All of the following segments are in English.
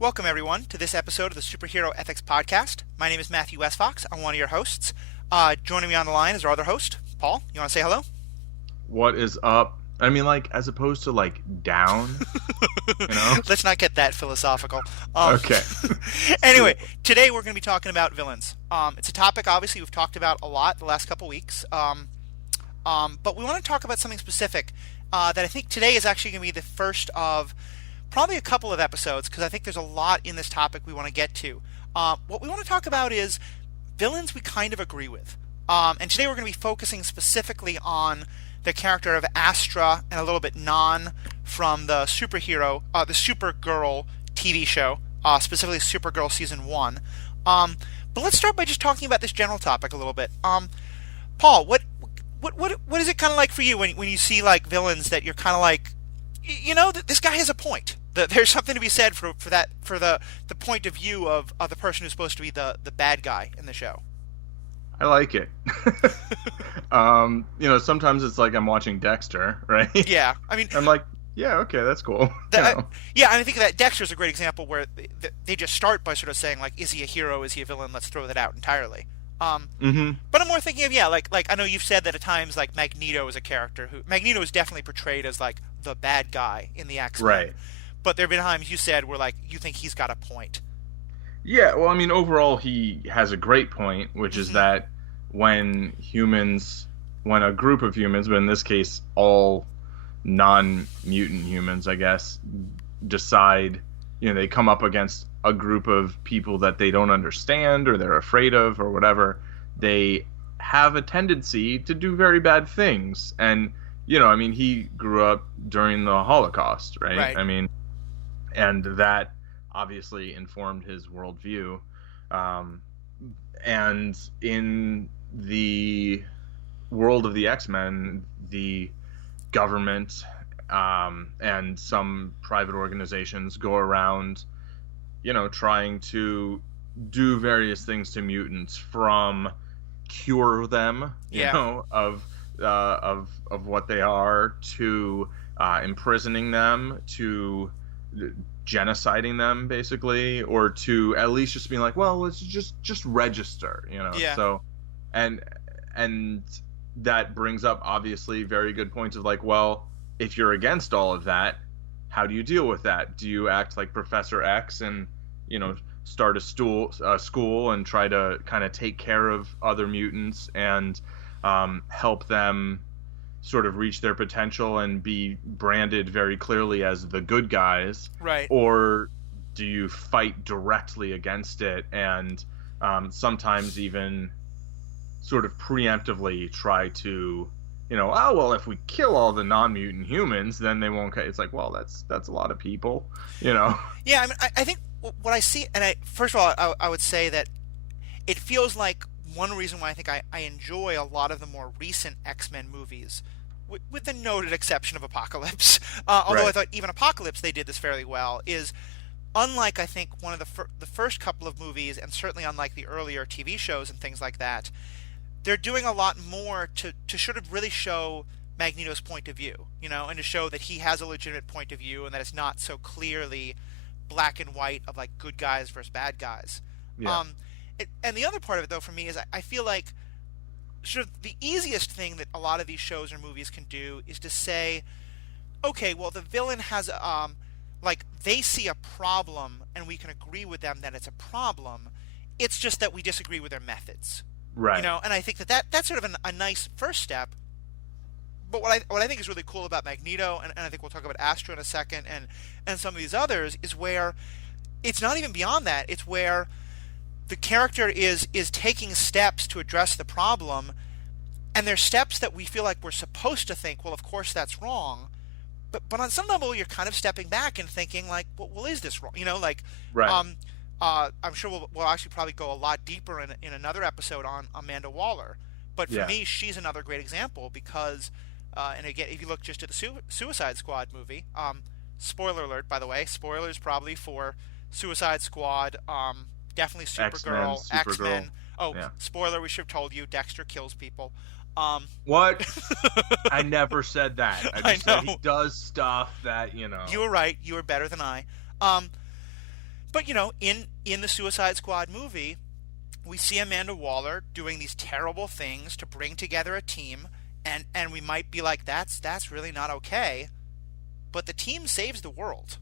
Welcome, everyone, to this episode of the Superhero Ethics Podcast. My name is Matthew Westfox. I'm one of your hosts. Joining me on the line is our other host, Paul. You want to say hello? What is up? I mean, as opposed to, down, you know? Let's not get that philosophical. Okay. Anyway, today we're going to be talking about villains. It's a topic, obviously, we've talked about a lot the last couple weeks. But we want to talk about something specific that I think today is actually going to be the first of probably a couple of episodes, because I think there's a lot in this topic we want to get to. What we want to talk about is villains we kind of agree with. And today we're going to be focusing specifically on the character of Astra and a little bit Non from the Supergirl TV show, specifically Supergirl Season 1. But let's start by just talking about this general topic a little bit. Paul, what is it kind of like for you when you see villains that you're kind of like, this guy has a point. There's something to be said for the point of view of the person who's supposed to be the bad guy in the show. I like it. Sometimes it's like I'm watching Dexter, right? Yeah, I mean, I'm like, yeah, okay, that's cool. Yeah, I think that Dexter's a great example where they just start by sort of saying, is he a hero, is he a villain? Let's throw that out entirely. But I'm more thinking of, I know you've said that at times, Magneto is a character Magneto is definitely portrayed as, the bad guy in the X-Men. Right. But there have been times you said where, you think he's got a point. Yeah, well, I mean, overall, he has a great point, which is that when a group of humans, but in this case, all non-mutant humans, I guess, decide, they come up against a group of people that they don't understand or they're afraid of or whatever, they have a tendency to do very bad things. And, he grew up during the Holocaust, right? Right. I mean, and that obviously informed his worldview. And in the world of the X-Men, the government and some private organizations go around, trying to do various things to mutants, from cure them, of what they are, to imprisoning them, to genociding them, basically, or to at least just being like, well, let's just register, Yeah. So, and that brings up obviously very good points of well, if you're against all of that, how do you deal with that? Do you act like Professor X and start a school and try to kind of take care of other mutants and help them sort of reach their potential and be branded very clearly as the good guys? Right. Or do you fight directly against it and sometimes even sort of preemptively try to, if we kill all the non-mutant humans, then they won't. It's like, well, that's a lot of people, Yeah, I mean, I think what I see, and first of all, I would say that it feels like one reason why I think I enjoy a lot of the more recent X-Men movies, with the noted exception of Apocalypse, although Right. I thought even Apocalypse, they did this fairly well, is unlike, I think, one of the first couple of movies, and certainly unlike the earlier TV shows and things like that, they're doing a lot more to sort of really show Magneto's point of view, and to show that he has a legitimate point of view and that it's not so clearly black and white of good guys versus bad guys. Yeah. And the other part of it, though, for me, is I feel like sort of the easiest thing that a lot of these shows or movies can do is to say, okay, well, the villain has they see a problem and we can agree with them that it's a problem. It's just that we disagree with their methods. Right. And I think that's sort of a nice first step. But what I think is really cool about Magneto, and I think we'll talk about Astra in a second, and some of these others, is where it's not even beyond that. It's where the character is taking steps to address the problem, and they're steps that we feel like we're supposed to think, well, of course that's wrong. But on some level, you're kind of stepping back and thinking, well, is this wrong? Right. I'm sure we'll actually probably go a lot deeper in another episode on Amanda Waller. But for me, she's another great example because, and again, if you look just at the Suicide Squad movie, spoiler alert, by the way, spoilers probably for Suicide Squad, definitely Supergirl, X-Men. Oh, yeah. Spoiler, we should have told you, Dexter kills people. What? I never said that. I just I know. said he does stuff that, You were right. You were better than I. But in the Suicide Squad movie, we see Amanda Waller doing these terrible things to bring together a team, and we might be like, that's really not okay. But the team saves the world.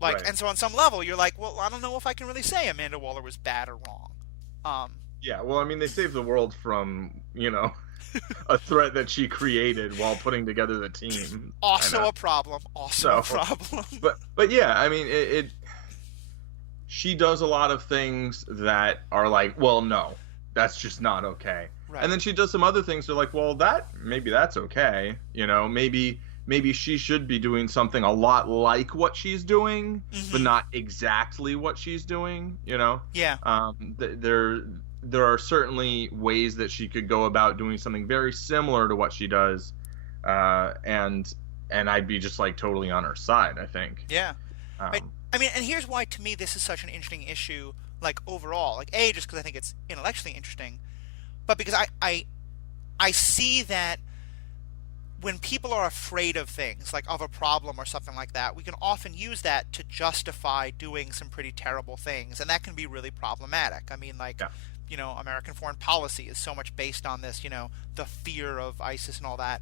Like, Right. and so on some level, you're like, well, I don't know if I can really say Amanda Waller was bad or wrong. Yeah, well, I mean, they saved the world from, a threat that she created while putting together the team. Also Kinda. a problem. Also a So, problem. but yeah, I mean, she does a lot of things that are like, well, no, that's just not okay. Right. And then she does some other things that are like, well, maybe that's okay. Maybe she should be doing something a lot like what she's doing, but not exactly what she's doing. Yeah. There are certainly ways that she could go about doing something very similar to what she does, and I'd be just like totally on her side, I think. Yeah. I mean, and here's why to me this is such an interesting issue, like overall, like just because I think it's intellectually interesting, but because I see that when people are afraid of things, like of a problem or something like that, we can often use that to justify doing some pretty terrible things, and that can be really problematic. I mean, like, American foreign policy is so much based on this, the fear of ISIS and all that.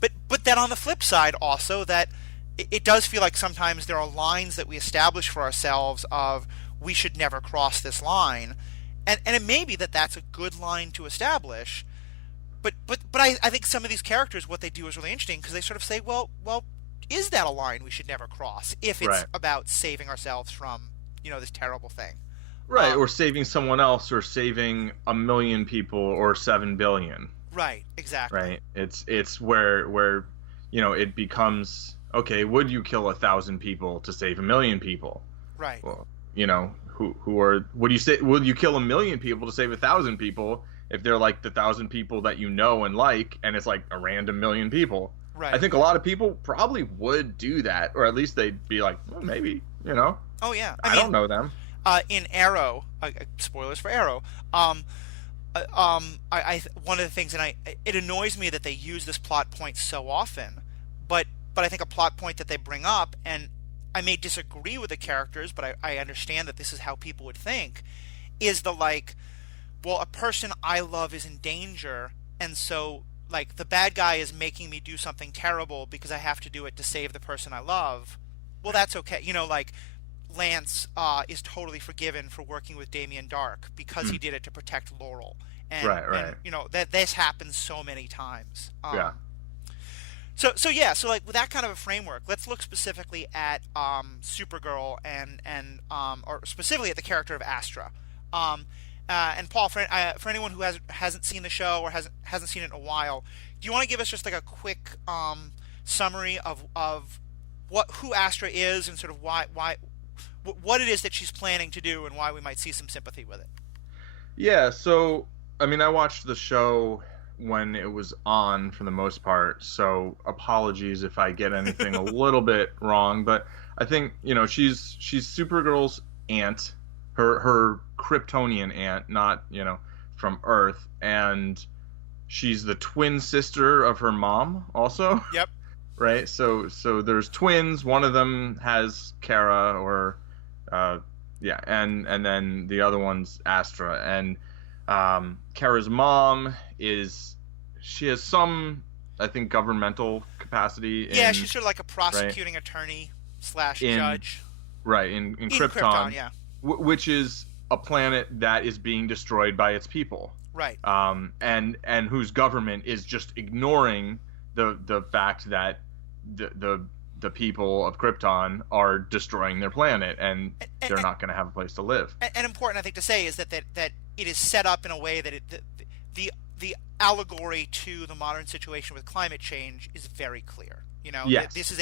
But then on the flip side also that it does feel like sometimes there are lines that we establish for ourselves of we should never cross this line. And it may be that that's a good line to establish. But I think some of these characters, what they do is really interesting because they sort of say, well, is that a line we should never cross if it's Right. about saving ourselves from, this terrible thing? Right, or saving someone else, or saving 1 million people, or 7 billion. Right, exactly. Right. It's where it becomes, okay, would you kill 1,000 people to save 1 million people? Right. Well, would you kill 1 million people to save 1,000 people if they're like the 1,000 people that you know and like, and it's like a random million people? Right. I think a lot of people probably would do that, or at least they'd be like, well, maybe, Oh yeah. I don't know them. In Arrow, spoilers for Arrow. One of the things, and it annoys me that they use this plot point so often, but I think a plot point that they bring up, and I may disagree with the characters, but I understand that this is how people would think, is the like, well, a person I love is in danger, and so like the bad guy is making me do something terrible because I have to do it to save the person I love. Well, that's okay. Like Lance is totally forgiven for working with Damien Dark because he did it to protect Laurel. And, Right. And, that this happens so many times. Yeah. So like with that kind of a framework, let's look specifically at Supergirl and or specifically at the character of Astra. And Paul, for anyone who hasn't seen the show or hasn't seen it in a while, do you want to give us just like a quick summary of who Astra is and sort of why what it is that she's planning to do and why we might see some sympathy with it? Yeah, so I mean, I watched the show when it was on for the most part, so apologies if I get anything a little bit wrong, but I think, she's Supergirl's aunt, her Kryptonian aunt, not, from Earth, and she's the twin sister of her mom also. Yep. Right? So there's twins, one of them has Kara, or and then the other one's Astra, and Kara's mom she has some, I think, governmental capacity. She's sort of like a prosecuting attorney / judge. Right, in Krypton, yeah. Which is a planet that is being destroyed by its people. Right. And whose government is just ignoring the fact that the people of Krypton are destroying their planet, and they're not going to have a place to live. And important, I think, to say is that it is set up in a way that the allegory to the modern situation with climate change is very clear. Yes. This is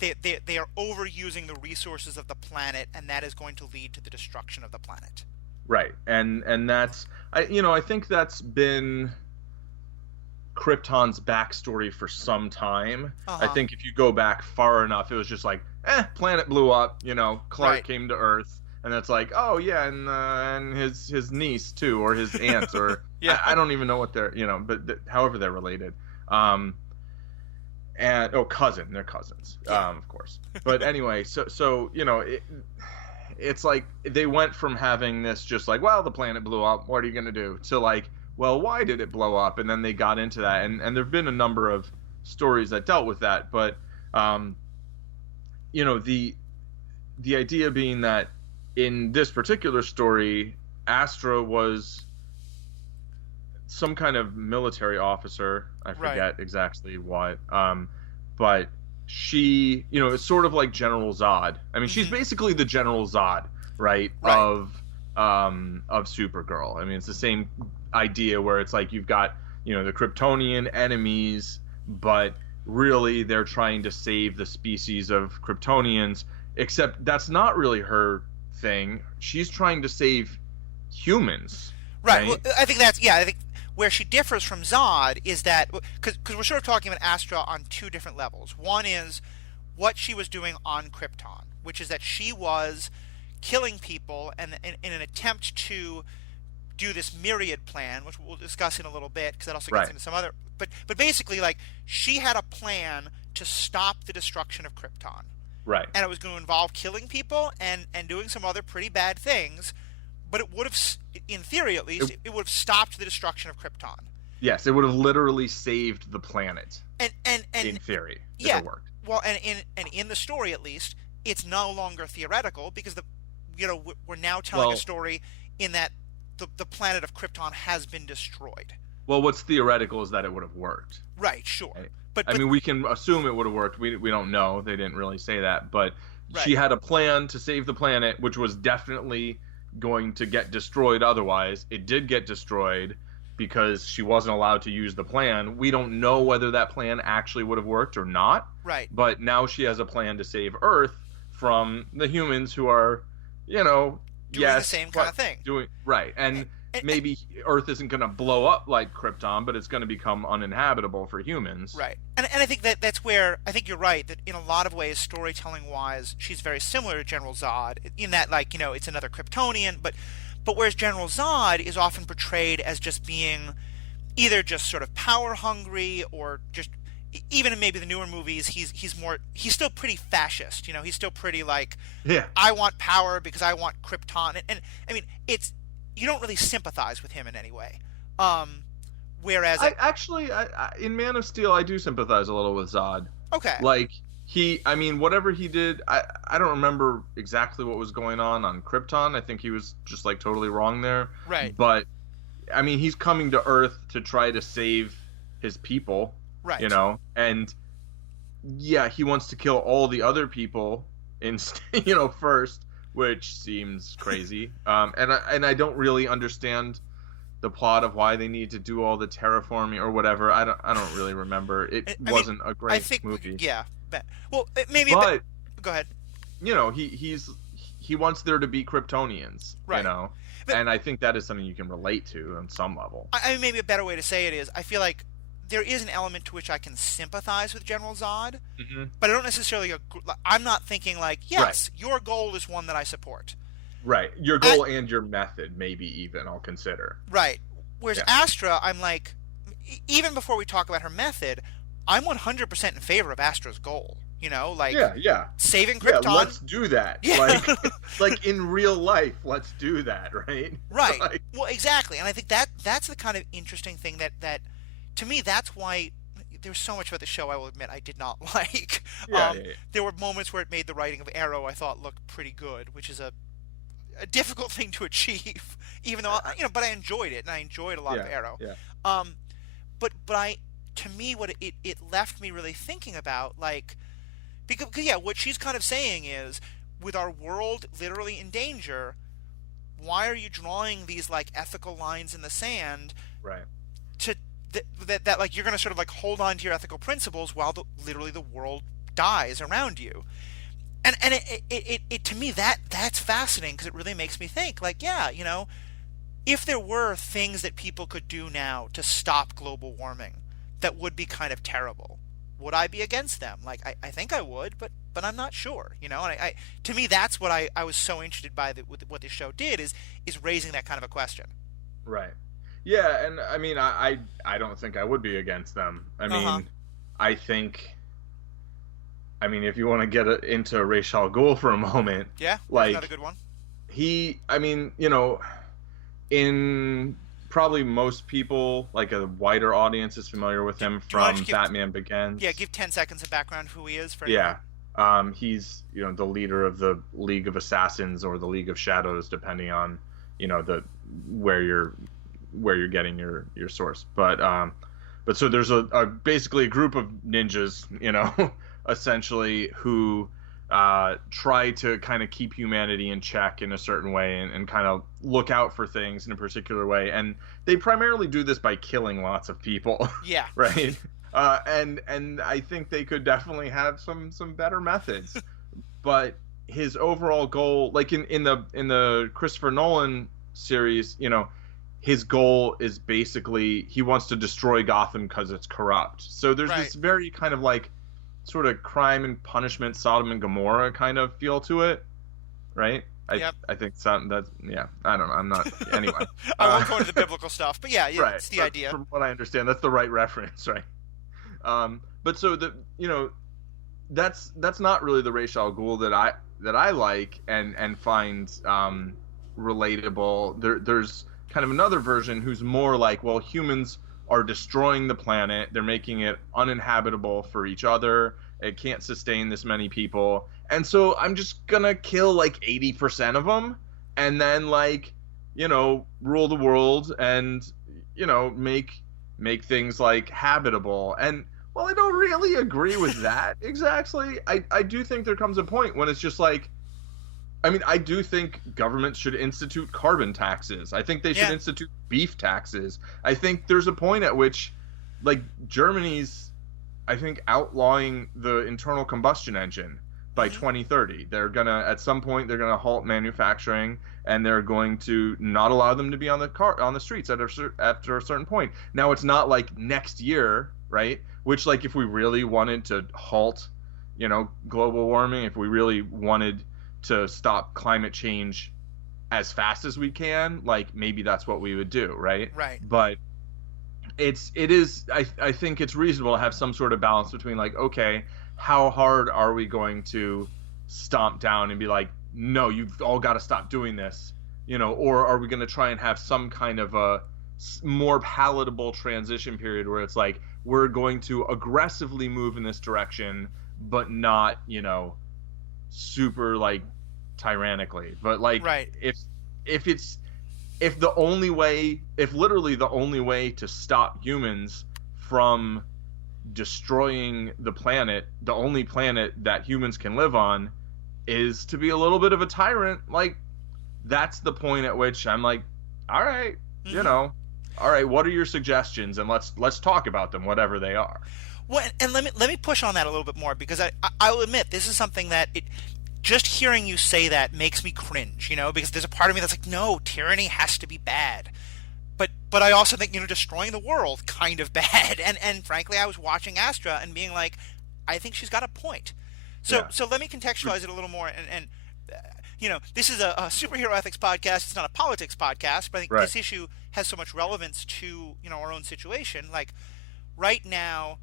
they are overusing the resources of the planet, and that is going to lead to the destruction of the planet. Right, and that's I think that's been Krypton's backstory for some time. Uh-huh. I think if you go back far enough, it was just like, planet blew up, Clark came to Earth, and that's like, oh yeah, and his niece too, or his aunt, or yeah. I don't even know what they're, but however they're related. And they're cousins, yeah. of course. But anyway, so it's like they went from having this just like, well, the planet blew up, what are you going to do, to like, well, why did it blow up? And then they got into that, and there've been a number of stories that dealt with that, but you know, the idea being that in this particular story, Astra was some kind of military officer. I forget exactly what. But she, you know, it's sort of like General Zod. I mean, she's basically the General Zod, right? Of Supergirl. I mean, it's the same idea where it's like you've got, you know, the Kryptonian enemies, but really they're trying to save the species of Kryptonians, except that's not really her thing. She's trying to save humans. Right. Well, I think I think where she differs from Zod is that, because we're sort of talking about Astra on two different levels. One is what she was doing on Krypton, which is that she was killing people and in an attempt to do this myriad plan, which we'll discuss in a little bit, because that also gets into some other. But basically, like, she had a plan to stop the destruction of Krypton. Right. And it was going to involve killing people and doing some other pretty bad things. But it would have, in theory at least, it would have stopped the destruction of Krypton. Yes, it would have literally saved the planet. And in theory, yeah, if it worked. Well, and in the story at least, it's no longer theoretical, because we're now telling a story in that the planet of Krypton has been destroyed. Well, what's theoretical is that it would have worked. Right, sure. Right? But I mean, we can assume it would have worked. We don't know. They didn't really say that. But she had a plan to save the planet, which was definitely going to get destroyed otherwise. It did get destroyed because she wasn't allowed to use the plan. We don't know whether that plan actually would have worked or not. Right. But now she has a plan to save Earth from the humans who are, you know, doing the same kind of thing. And maybe Earth isn't going to blow up like Krypton, but it's going to become uninhabitable for humans. Right. And I think that's where, I think you're right, that in a lot of ways, storytelling-wise, she's very similar to General Zod, in that, like, you know, it's another Kryptonian, but whereas General Zod is often portrayed as just being either just sort of power-hungry, or just, even in maybe the newer movies, he's still pretty fascist, you know, he's still pretty like, I want power because I want Krypton, and I mean, you don't really sympathize with him in any way. Whereas in Man of Steel, I do sympathize a little with Zod. Okay. Like, whatever he did, I don't remember exactly what was going on Krypton. I think he was just like totally wrong there. Right. But I mean, he's coming to Earth to try to save his people. Right. You know, and yeah, he wants to kill all the other people first, which seems crazy. And I don't really understand the plot of why they need to do all the terraforming or whatever. I don't really remember. It wasn't a great movie. Yeah. Well, maybe. But go ahead. You know, he wants there to be Kryptonians. Right. You know, and I think that is something you can relate to on some level. I mean, maybe a better way to say it is, I feel like there is an element to which I can sympathize with General Zod, but I don't necessarily. I'm not thinking like, yes, your goal is one that I support. Right, your goal and your method, maybe even I'll consider. Right. Whereas Astra, I'm like, even before we talk about her method, I'm 100% in favor of Astra's goal. You know, like saving Krypton. Yeah, let's do that. Yeah. Like in real life, let's do that, right? Right. Like, well, exactly, and I think that's the kind of interesting thing that to me, that's why there's so much about the show I will admit I did not like. There were moments where it made the writing of Arrow I thought look pretty good, which is a difficult thing to achieve, even though but I enjoyed it, and I enjoyed a lot of Arrow. Yeah. But to me, what it left me really thinking about, like, because what she's kind of saying is, with our world literally in danger, why are you drawing these like ethical lines in the sand? Right. To that like you're going to sort of like hold on to your ethical principles while literally the world dies around you. And it to me that's fascinating, because it really makes me think, like, you know, if there were things that people could do now to stop global warming that would be kind of terrible, would I be against them? Like, I think I would, but I'm not sure, you know. And to me, that's what I was so interested by with what this show did, is raising that kind of a question. Right. Yeah, and I mean, I don't think I would be against them. I mean, I think, if you want to get into Ra's al Ghul for a moment, yeah, like, another good one. I mean, in probably most people, like a wider audience, is familiar with him Do you want to from just give, Batman yeah, Begins. give 10 seconds of background who he is for anyone? Yeah. He's, the leader of the League of Assassins or the League of Shadows, depending on, the where you're getting your source. But so there's basically a group of ninjas, essentially who try to kind of keep humanity in check in a certain way and kind of look out for things in a particular way. And they primarily do this by killing lots of people, Yeah. right? And I think they could definitely have some better methods. But his overall goal, like in the Christopher Nolan series, his goal is basically he wants to destroy Gotham because it's corrupt. So there's Right. this very kind of like sort of crime and punishment, Sodom and Gomorrah kind of feel to it, right? Yep. I think something that's I don't know. I'm not anyway. I won't go into the biblical stuff, but yeah, Right. it's the idea. From what I understand, that's the right reference, right? But so that's not really the Ra's al Ghul that I like and find relatable. There's kind of another version who's more like, well, humans are destroying the planet. They're making it uninhabitable for each other. It can't sustain this many people. And so I'm just going to kill like 80% of them and then like, rule the world and, make things like habitable. And well, I don't really agree with that exactly. I do think there comes a point when it's just like, I mean, I do think governments should institute carbon taxes. I think they should institute beef taxes. I think there's a point at which, like, Germany's, I think, outlawing the internal combustion engine by 2030. At some point, they're gonna halt manufacturing, and they're going to not allow them to be on the streets after a certain point. Now, it's not like next year, right? Which, like, if we really wanted to halt, global warming, if we really wanted to stop climate change as fast as we can, like maybe that's what we would do, right? Right. But I think it's reasonable to have some sort of balance between like, okay, how hard are we going to stomp down and be like, no, you've all got to stop doing this, or are we going to try and have some kind of a more palatable transition period where it's like we're going to aggressively move in this direction, but not, super like tyrannically, but like Right. if literally the only way to stop humans from destroying the planet, the only planet that humans can live on, is to be a little bit of a tyrant, like that's the point at which I'm like, all right, all right, what are your suggestions, and let's talk about them, whatever they are. Well, and let me push on that a little bit more, because I will admit this is something that just hearing you say that makes me cringe, because there's a part of me that's like, no, tyranny has to be bad. But I also think, destroying the world kind of bad. And frankly, I was watching Astra and being like, I think she's got a point. So let me contextualize it a little more. And this is a superhero ethics podcast. It's not a politics podcast, but I think this issue has so much relevance to, our own situation. Like right now,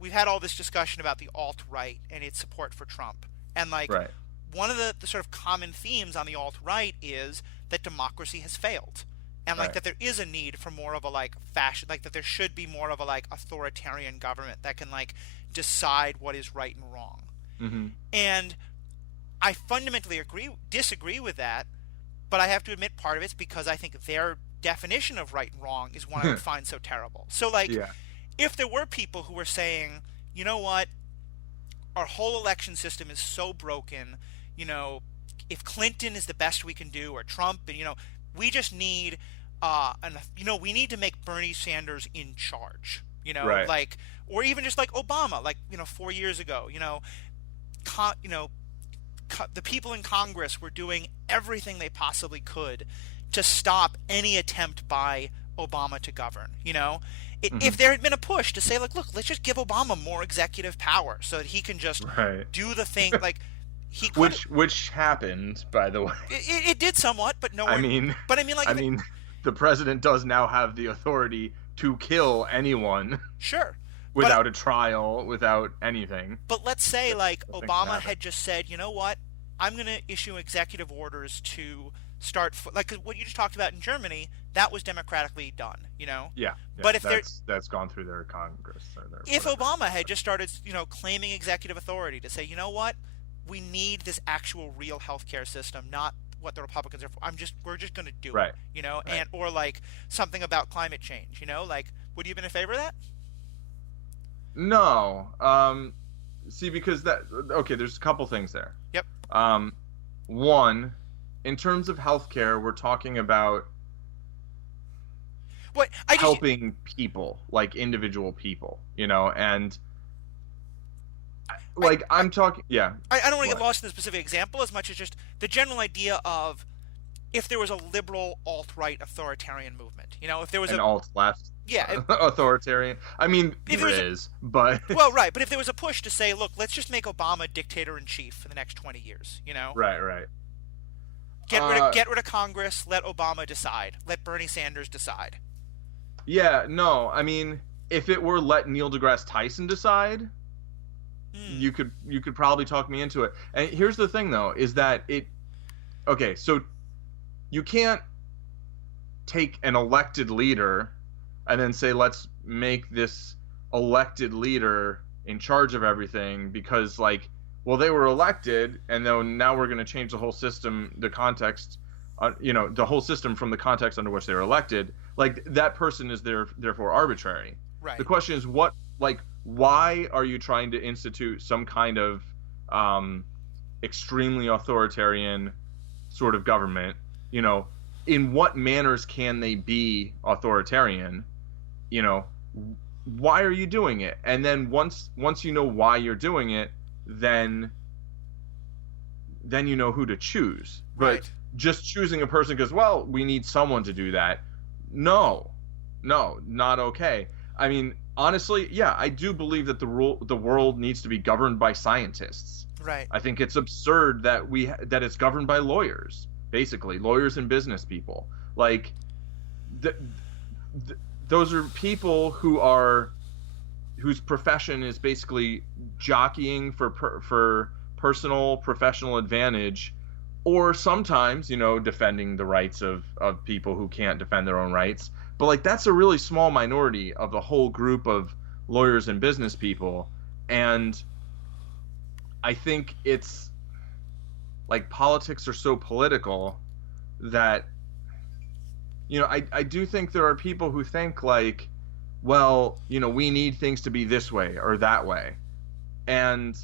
we've had all this discussion about the alt-right and its support for Trump. And like one of the sort of common themes on the alt-right is that democracy has failed. And like that there is a need for more of a like fashion, like that there should be more of a like authoritarian government that can like decide what is right and wrong. Mm-hmm. And I fundamentally disagree with that, but I have to admit part of it's because I think their definition of right and wrong is one I would find so terrible. So like if there were people who were saying, you know what, our whole election system is so broken, if Clinton is the best we can do, or Trump, and we just need we need to make Bernie Sanders in charge, like, or even just like Obama, like 4 years ago, the people in Congress were doing everything they possibly could to stop any attempt by Obama to govern. If there had been a push to say, like, look, let's just give Obama more executive power so that he can just do the thing, like he could, which happened, by the way. It did somewhat, but no one. I mean, the president does now have the authority to kill anyone. Sure. Without a trial, without anything. But let's say, like, Obama had just said, you know what, I'm going to issue executive orders to start like 'cause what you just talked about in Germany, that was democratically done, Yeah, yeah, But if there that's gone through their Congress or their if whatever. Obama had just started, claiming executive authority to say, you know what, we need this actual real healthcare system, not what the Republicans are for. We're just going to do it, Right, right. and or like something about climate change, like would you have been in favor of that? No, see, because that okay, there's a couple things there. Yep. One, in terms of healthcare, we're talking about What I just helping people, like individual people, and I, like I'm talking, yeah. I don't want to get What? lost in the specific example as much as just the general idea of if there was a liberal alt-right authoritarian movement, if there was An a alt left yeah, authoritarian. I mean, if there there was a, is, but well, right, but if there was a push to say, look, let's just make Obama dictator in chief for the next 20 years, right, right. get rid of Congress, let Obama decide, let Bernie Sanders decide. Yeah, no, I mean, if it were let Neil deGrasse Tyson decide, Hmm. you could probably talk me into it. And here's the thing, though, is that okay, so you can't take an elected leader and then say let's make this elected leader in charge of everything because like well they were elected and then now we're going to change the whole system, the context, the whole system from the context under which they were elected. Like that person is therefore arbitrary. Right. The question is why are you trying to institute some kind of extremely authoritarian sort of government? In what manners can they be authoritarian? Why are you doing it? And then once you know why you're doing it, then you know who to choose. But Right. just choosing a person because well we need someone to do that, no, not okay. I mean, honestly, yeah, I do believe that the world needs to be governed by scientists. Right. I think it's absurd that it's governed by lawyers, basically lawyers and business people. Like, th- those are people whose profession is basically jockeying for personal professional advantage, or sometimes defending the rights of people who can't defend their own rights. But like that's a really small minority of the whole group of lawyers and business people, and I think it's like politics are so political that I do think there are people who think like, well, we need things to be this way or that way, and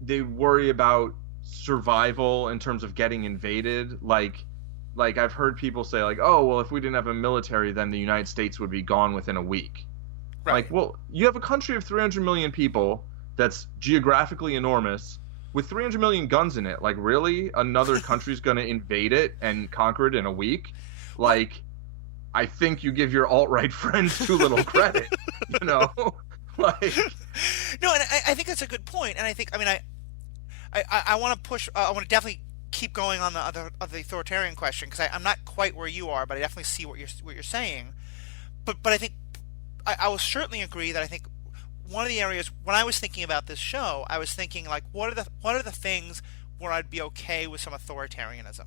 they worry about survival in terms of getting invaded. Like I've heard people say like, oh well, if we didn't have a military, then the United States would be gone within a week. Right. Like, well, you have a country of 300 million people that's geographically enormous with 300 million guns in it. Like, really, another country's going to invade it and conquer it in a week? Like, I think you give your alt-right friends too little credit, like. No, and I think that's a good point, and I think I want to push. I want to definitely keep going on the authoritarian question because I'm not quite where you are, but I definitely see what you're saying. But I think I will certainly agree that I think one of the areas when I was thinking about this show, I was thinking like, what are the things where I'd be okay with some authoritarianism,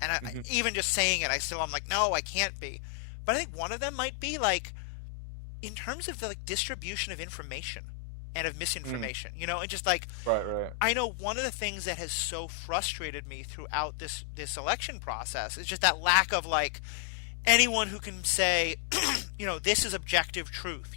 and even just saying it, I'm like, no, I can't be. But I think one of them might be like in terms of the like distribution of information and of misinformation, and just like Right. I know one of the things that has so frustrated me throughout this election process is just that lack of like anyone who can say, this is objective truth,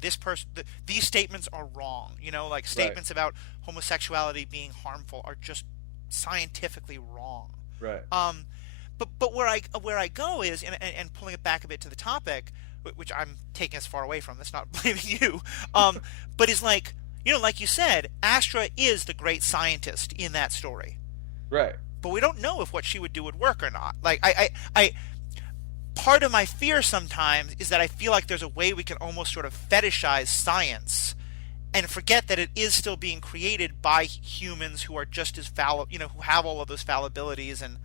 this person, these statements are wrong, like statements about homosexuality being harmful are just scientifically wrong. Right. But where I go is, and pulling it back a bit to the topic, which I'm taking us far away from. That's not blaming you. But is like, like you said, Astra is the great scientist in that story. Right. But we don't know if what she would do would work or not. Like part of my fear sometimes is that I feel like there's a way we can almost sort of fetishize science and forget that it is still being created by humans who are just as fallible, who have all of those fallibilities and.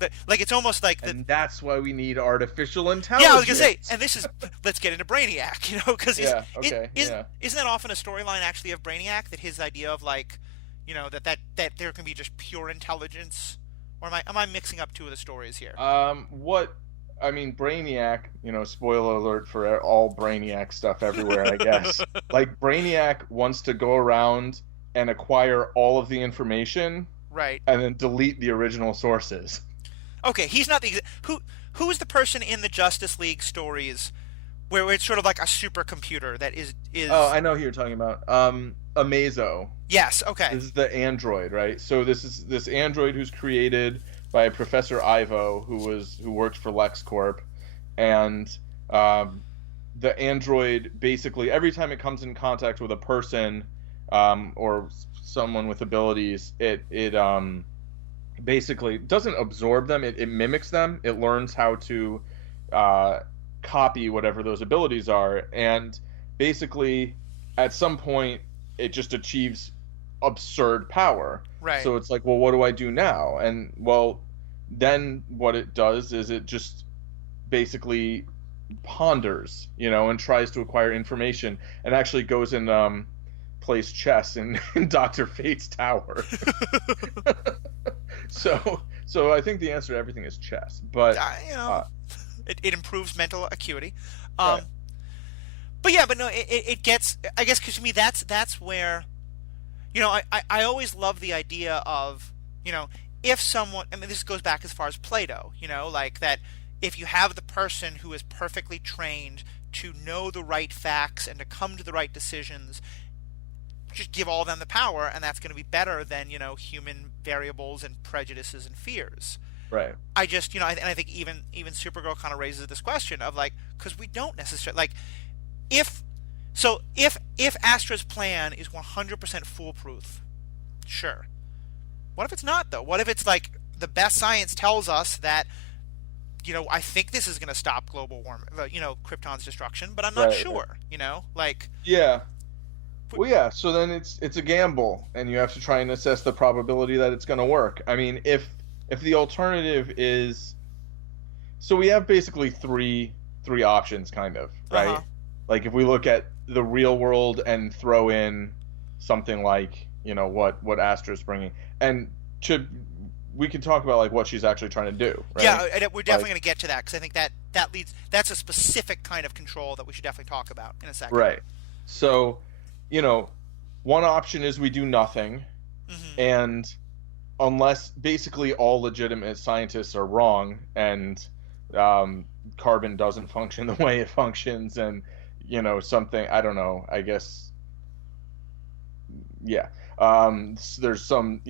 But like it's almost like and that's why we need artificial intelligence. Yeah, I was gonna say, and this is let's get into Brainiac, because yeah, okay, isn't that often a storyline actually of Brainiac, that his idea of like, that there can be just pure intelligence, or am I mixing up two of the stories here? What I mean, Brainiac, spoiler alert for all Brainiac stuff everywhere, I guess. Like, Brainiac wants to go around and acquire all of the information Right. and then delete the original sources. Okay, he's not the who is the person in the Justice League stories where it's sort of like a supercomputer that Oh, is I know who you're talking about. Amazo. yes, okay. This is the android, right? So this is this android who's created by Professor Ivo, who worked for LexCorp, and the android basically every time it comes in contact with a person or someone with abilities, it basically doesn't absorb them. It mimics them. It learns how to copy whatever those abilities are, and basically at some point it just achieves absurd power. Right. So it's like, well, what do I do now? And well, then what it does is it just basically ponders, and tries to acquire information, and actually goes and plays chess in Dr. Fate's tower. So I think the answer to everything is chess, but it improves mental acuity. Right. But yeah, but no, it gets, I guess, because to me that's where, I always love the idea of, if someone, I mean, this goes back as far as Plato, like that if you have the person who is perfectly trained to know the right facts and to come to the right decisions, just give all of them the power, and that's going to be better than, human variables and prejudices and fears. Right. I just, and I think even Supergirl kind of raises this question of like, because we don't necessarily like, if Astra's plan is 100% foolproof, sure. What if it's not though? What if it's like the best science tells us that, I think this is going to stop global warming, Krypton's destruction, but I'm not sure. Like yeah. Well, yeah. So then it's a gamble, and you have to try and assess the probability that it's going to work. I mean, if the alternative is, so we have basically three options, kind of, right? Uh-huh. Like if we look at the real world and throw in something like, what Astra's bringing, and we can talk about like what she's actually trying to do, right? Yeah, we're definitely going to get to that because I think that's a specific kind of control that we should definitely talk about in a second. Right. So, one option is we do nothing, Mm-hmm. and unless basically all legitimate scientists are wrong and carbon doesn't function the way it functions, and something, I don't know, I guess, yeah, there's some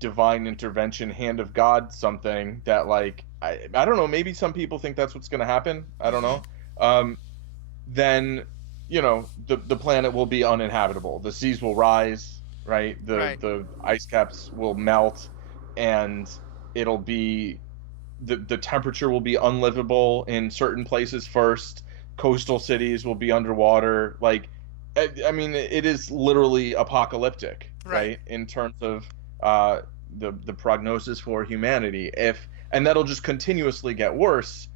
divine intervention, hand of God, something that like I don't know, maybe some people think that's what's going to happen, I don't know, then the planet will be uninhabitable, the seas will rise, right, the ice caps will melt, and it'll be the temperature will be unlivable in certain places first. Coastal cities will be underwater. Like, I mean, it is literally apocalyptic, right? In terms of the prognosis for humanity. And that'll just continuously get worse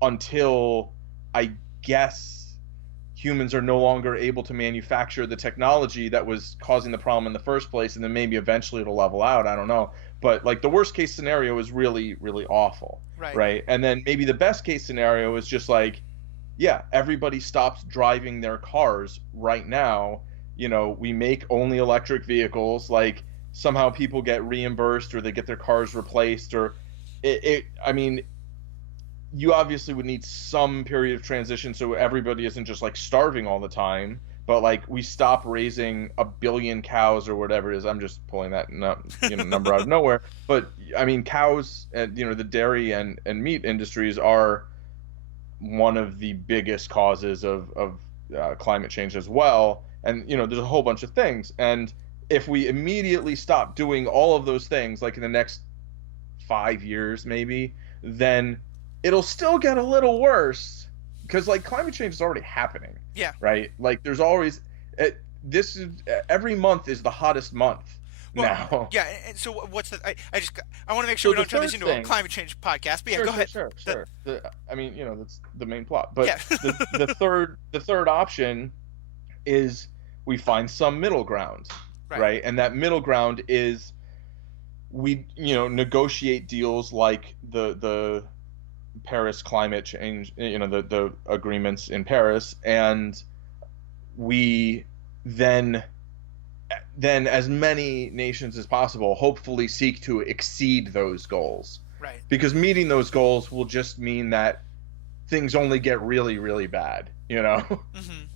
until, I guess, humans are no longer able to manufacture the technology that was causing the problem in the first place, and then maybe eventually it'll level out. I don't know. But like the worst case scenario is really, really awful, right? And then maybe the best case scenario is just like, yeah, everybody stops driving their cars right now. We make only electric vehicles. Like somehow people get reimbursed or they get their cars replaced, or I mean, you obviously would need some period of transition so everybody isn't just like starving all the time. But like we stop raising 1 billion cows or whatever it is. I'm just pulling that number out of nowhere. But I mean, cows and the dairy and meat industries are one of the biggest causes of climate change as well. And there's a whole bunch of things. And if we immediately stop doing all of those things, like in the next 5 years maybe, then it'll still get a little worse. Because like climate change is already happening. Yeah. Right. Like there's always every month is the hottest month now. Yeah. And so what's the? I want to make sure we don't turn this into a climate change podcast. But yeah, go ahead. Sure. I mean, that's the main plot. But yeah. the third option is we find some middle ground, right? And that middle ground is we negotiate deals like the Paris climate change, the agreements in Paris, and we then as many nations as possible hopefully seek to exceed those goals, Right. because meeting those goals will just mean that things only get really, really bad,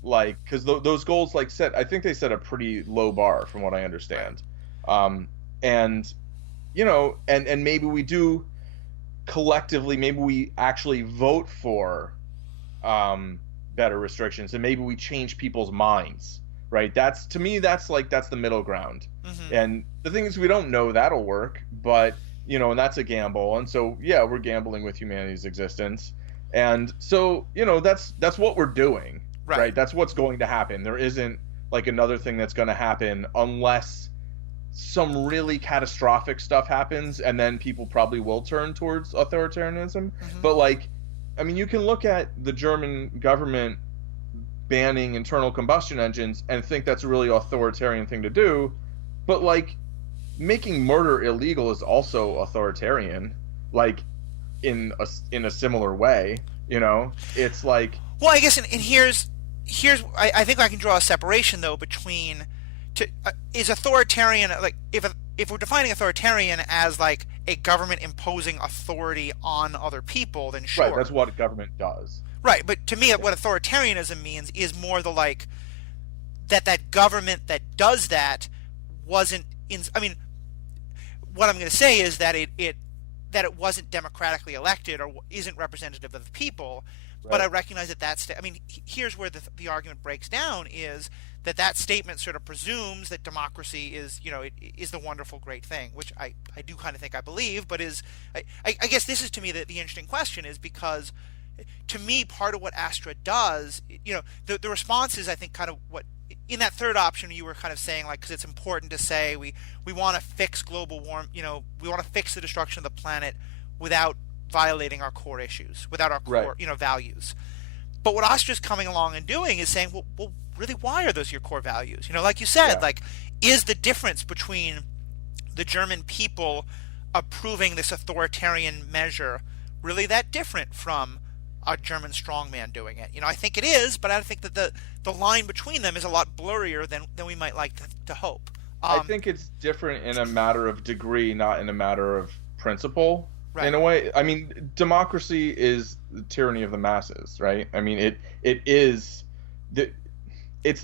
like, because those goals, like, I think they set a pretty low bar from what I understand. And and maybe we do collectively, maybe we actually vote for better restrictions, and maybe we change people's minds, right? That's, to me, that's the middle ground. And the thing is, we don't know that'll work, but and that's a gamble, and so yeah, we're gambling with humanity's existence. And so that's what we're doing, right? That's what's going to happen. There isn't like another thing that's going to happen unless some really catastrophic stuff happens, and then people probably will turn towards authoritarianism. But, like, I mean, you can look at the German government banning internal combustion engines and think that's a really authoritarian thing to do, but, like, making murder illegal is also authoritarian, like, in a similar way. It's like, well, I guess, and here's I think I can draw a separation though between is authoritarian, like, if we're defining authoritarian as like a government imposing authority on other people, then sure. Right, that's what a government does. Right, but to me, what authoritarianism means is more the, like, that government that does that wasn't in. I mean, what I'm going to say is that it wasn't democratically elected or isn't representative of the people. Right. But I recognize that I mean, here's where the argument breaks down, is that statement sort of presumes that democracy is, is the wonderful, great thing, which I do kind of think I believe, but I guess this is, to me, the interesting question, is because, to me, part of what Astra does, the response is, I think, kind of what, in that third option, you were kind of saying, like, because it's important to say we want to fix global warming, we want to fix the destruction of the planet without violating our core issues, without our core, values. But what Astra's coming along and doing is saying, well, really, why are those your core values? Like you said, like, is the difference between the German people approving this authoritarian measure really that different from a German strongman doing it? I think it is, but I think that the line between them is a lot blurrier than we might like to hope. I think it's different in a matter of degree, not in a matter of principle. Right. In a way, I mean, democracy is the tyranny of the masses, right? I mean, it's the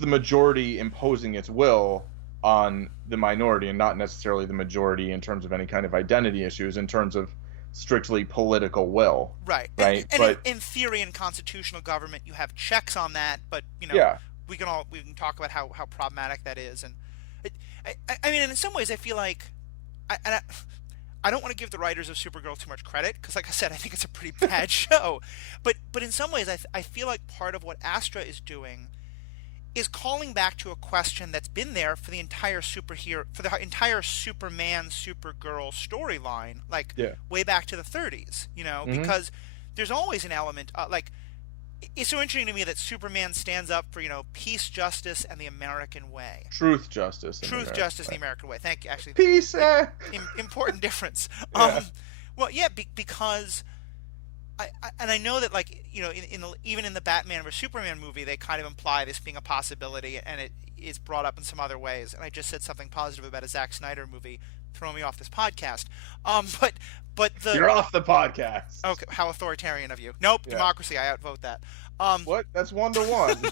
majority imposing its will on the minority, and not necessarily the majority in terms of any kind of identity issues, in terms of strictly political will. Right. Right. And but in theory, in constitutional government, you have checks on that, but we can talk about how problematic that is. And I mean, in some ways, I feel like I don't want to give the writers of Supergirl too much credit, because, like I said, I think it's a pretty bad show. But in some ways, I feel like part of what Astra is doing is calling back to a question that's been there for the entire Superman, Supergirl storyline, like way back to the 30s. Because there's always an element like, it's so interesting to me that Superman stands up for, peace, justice, and the American way. Truth, justice, and the American way. Thank you. Actually, peace. Important difference. Yeah. Well, yeah, because I know that, like, even in the Batman vs Superman movie, they kind of imply this being a possibility, and it is brought up in some other ways. And I just said something positive about a Zack Snyder movie, throwing me off this podcast. But you're off the podcast. Okay, how authoritarian of you. Nope, democracy. I outvote that. What? That's 1-1.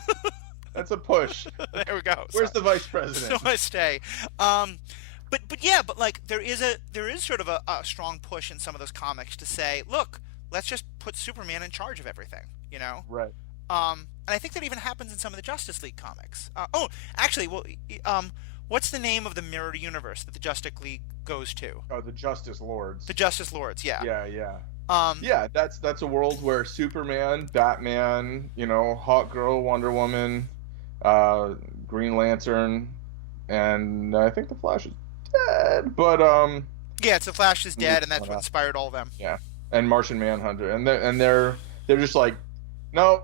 That's a push. There we go. Where's the vice president? So I stay. But like, there is sort of a strong push in some of those comics to say, look, let's just put Superman in charge of everything. Right. And I think that even happens in some of the Justice League comics. What's the name of the mirrored universe that the Justice League goes to? Oh, the Justice Lords. The Justice Lords, yeah. Yeah. That's a world where Superman, Batman, Hawk Girl, Wonder Woman, Green Lantern, and I think the Flash is dead, but yeah, it's the Flash is dead, and that's what inspired all of them. Yeah, and Martian Manhunter, and they're just like, no,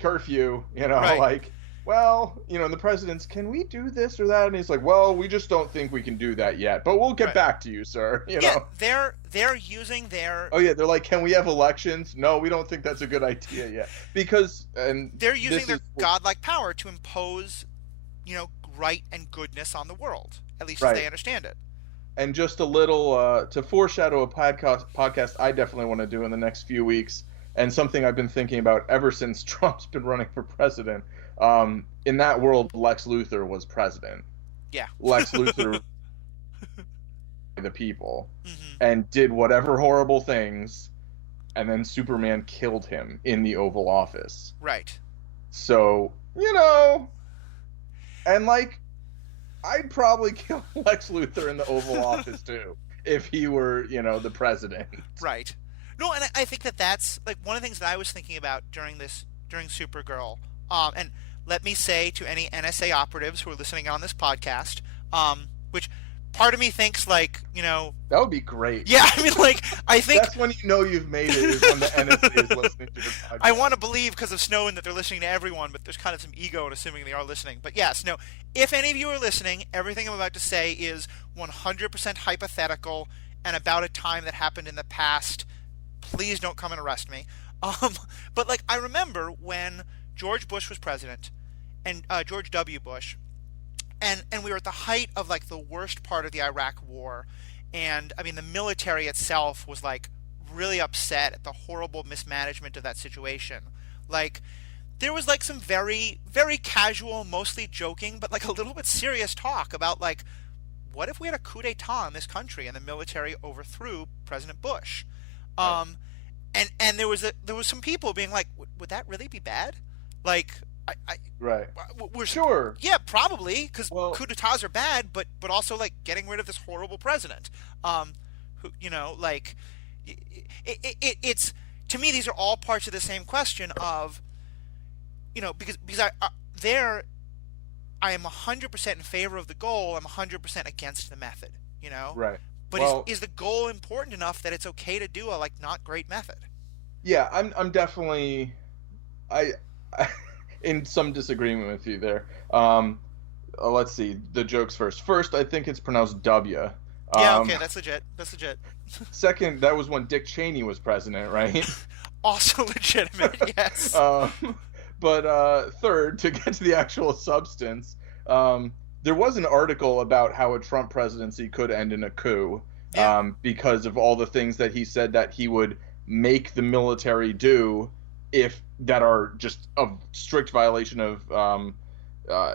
curfew, right. like, well, the president's, can we do this or that? And he's like, well, we just don't think we can do that yet, but we'll get Right. back to you, sir. Yeah, they're using their Oh yeah, they're like, can we have elections? No, we don't think that's a good idea yet. Because, and they're using this their is, godlike power to impose, right and goodness on the world, at least as right. they understand it. And just a little to foreshadow a podcast I definitely want to do in the next few weeks, and something I've been thinking about ever since Trump's been running for president. In that world, Lex Luthor was president. Yeah. Lex Luthor, the people, Hmm. and did whatever horrible things, and then Superman killed him in the Oval Office. Right. So, and like, I'd probably kill Lex Luthor in the Oval Office too, if he were, the president. Right. No, and I think that's like one of the things that I was thinking about during Supergirl. And let me say to any NSA operatives who are listening on this podcast, which part of me thinks like, That would be great. yeah, I mean, like, I think That's when you know you've made it, is when the NSA is listening to your podcast. I want to believe because of Snowden that they're listening to everyone, but there's kind of some ego in assuming they are listening. But yes, no, if any of you are listening, everything I'm about to say is 100% hypothetical and about a time that happened in the past. Please don't come and arrest me. But like, I remember when George Bush was president, and George W. Bush, and we were at the height of like the worst part of the Iraq War, and I mean the military itself was like really upset at the horrible mismanagement of that situation. Like, there was like some very, very casual, mostly joking, but like a little bit serious talk about like, what if we had a coup d'état in this country and the military overthrew President Bush? Right. And there was some people being like, would that really be bad? Like, Right. we're Sure. yeah, probably, because Well, coup d'états are bad, but also like getting rid of this horrible president. Who, like, it's, to me, these are all parts of the same question of, because I am 100% in favor of the goal. I'm 100% against the method. right. But Well, is the goal important enough that it's okay to do a like not great method? yeah, I'm definitely, I in some disagreement with you there. Let's see the jokes first. First, I think it's pronounced W. Yeah, okay, that's legit. That's legit. Second, that was when Dick Cheney was president, right? Also legitimate, yes. But third, to get to the actual substance, there was an article about how a Trump presidency could end in a coup, Yeah. because of all the things that he said that he would make the military do, if that are just a strict violation of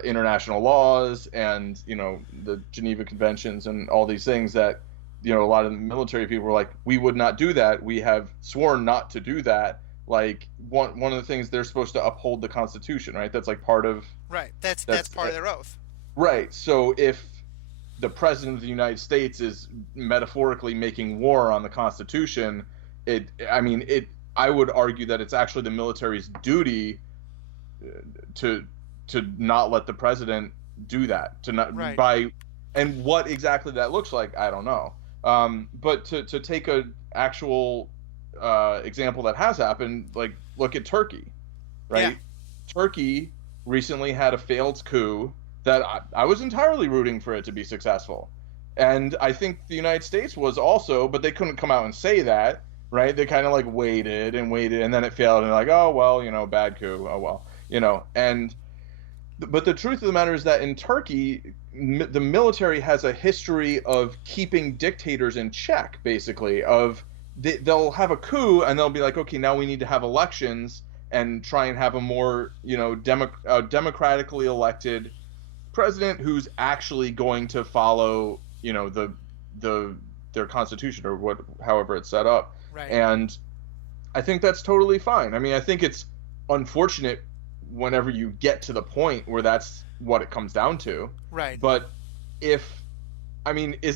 international laws and the Geneva Conventions and all these things that a lot of the military people were like, we would not do that. We have sworn not to do that. Like, one of the things, they're supposed to uphold the Constitution, right? That's like part of Right. That's part of their oath. right. So if the president of the United States is metaphorically making war on the Constitution, I would argue that it's actually the military's duty to not let the president do that, to not Right. and what exactly that looks like, I don't know. But to take a actual example that has happened, like, look at Turkey, right? Yeah. Turkey recently had a failed coup that I was entirely rooting for it to be successful. And I think the United States was also, but they couldn't come out and say that, right? They kind of like waited and waited, and then it failed, and they're like, oh, well, bad coup, oh, well, but the truth of the matter is that in Turkey, the military has a history of keeping dictators in check, basically, they'll have a coup and they'll be like, okay, now we need to have elections and try and have a more, democratically elected president who's actually going to follow, their constitution or however it's set up. Right. And I think that's totally fine. I mean, I think it's unfortunate whenever you get to the point where that's what it comes down to. Right. But is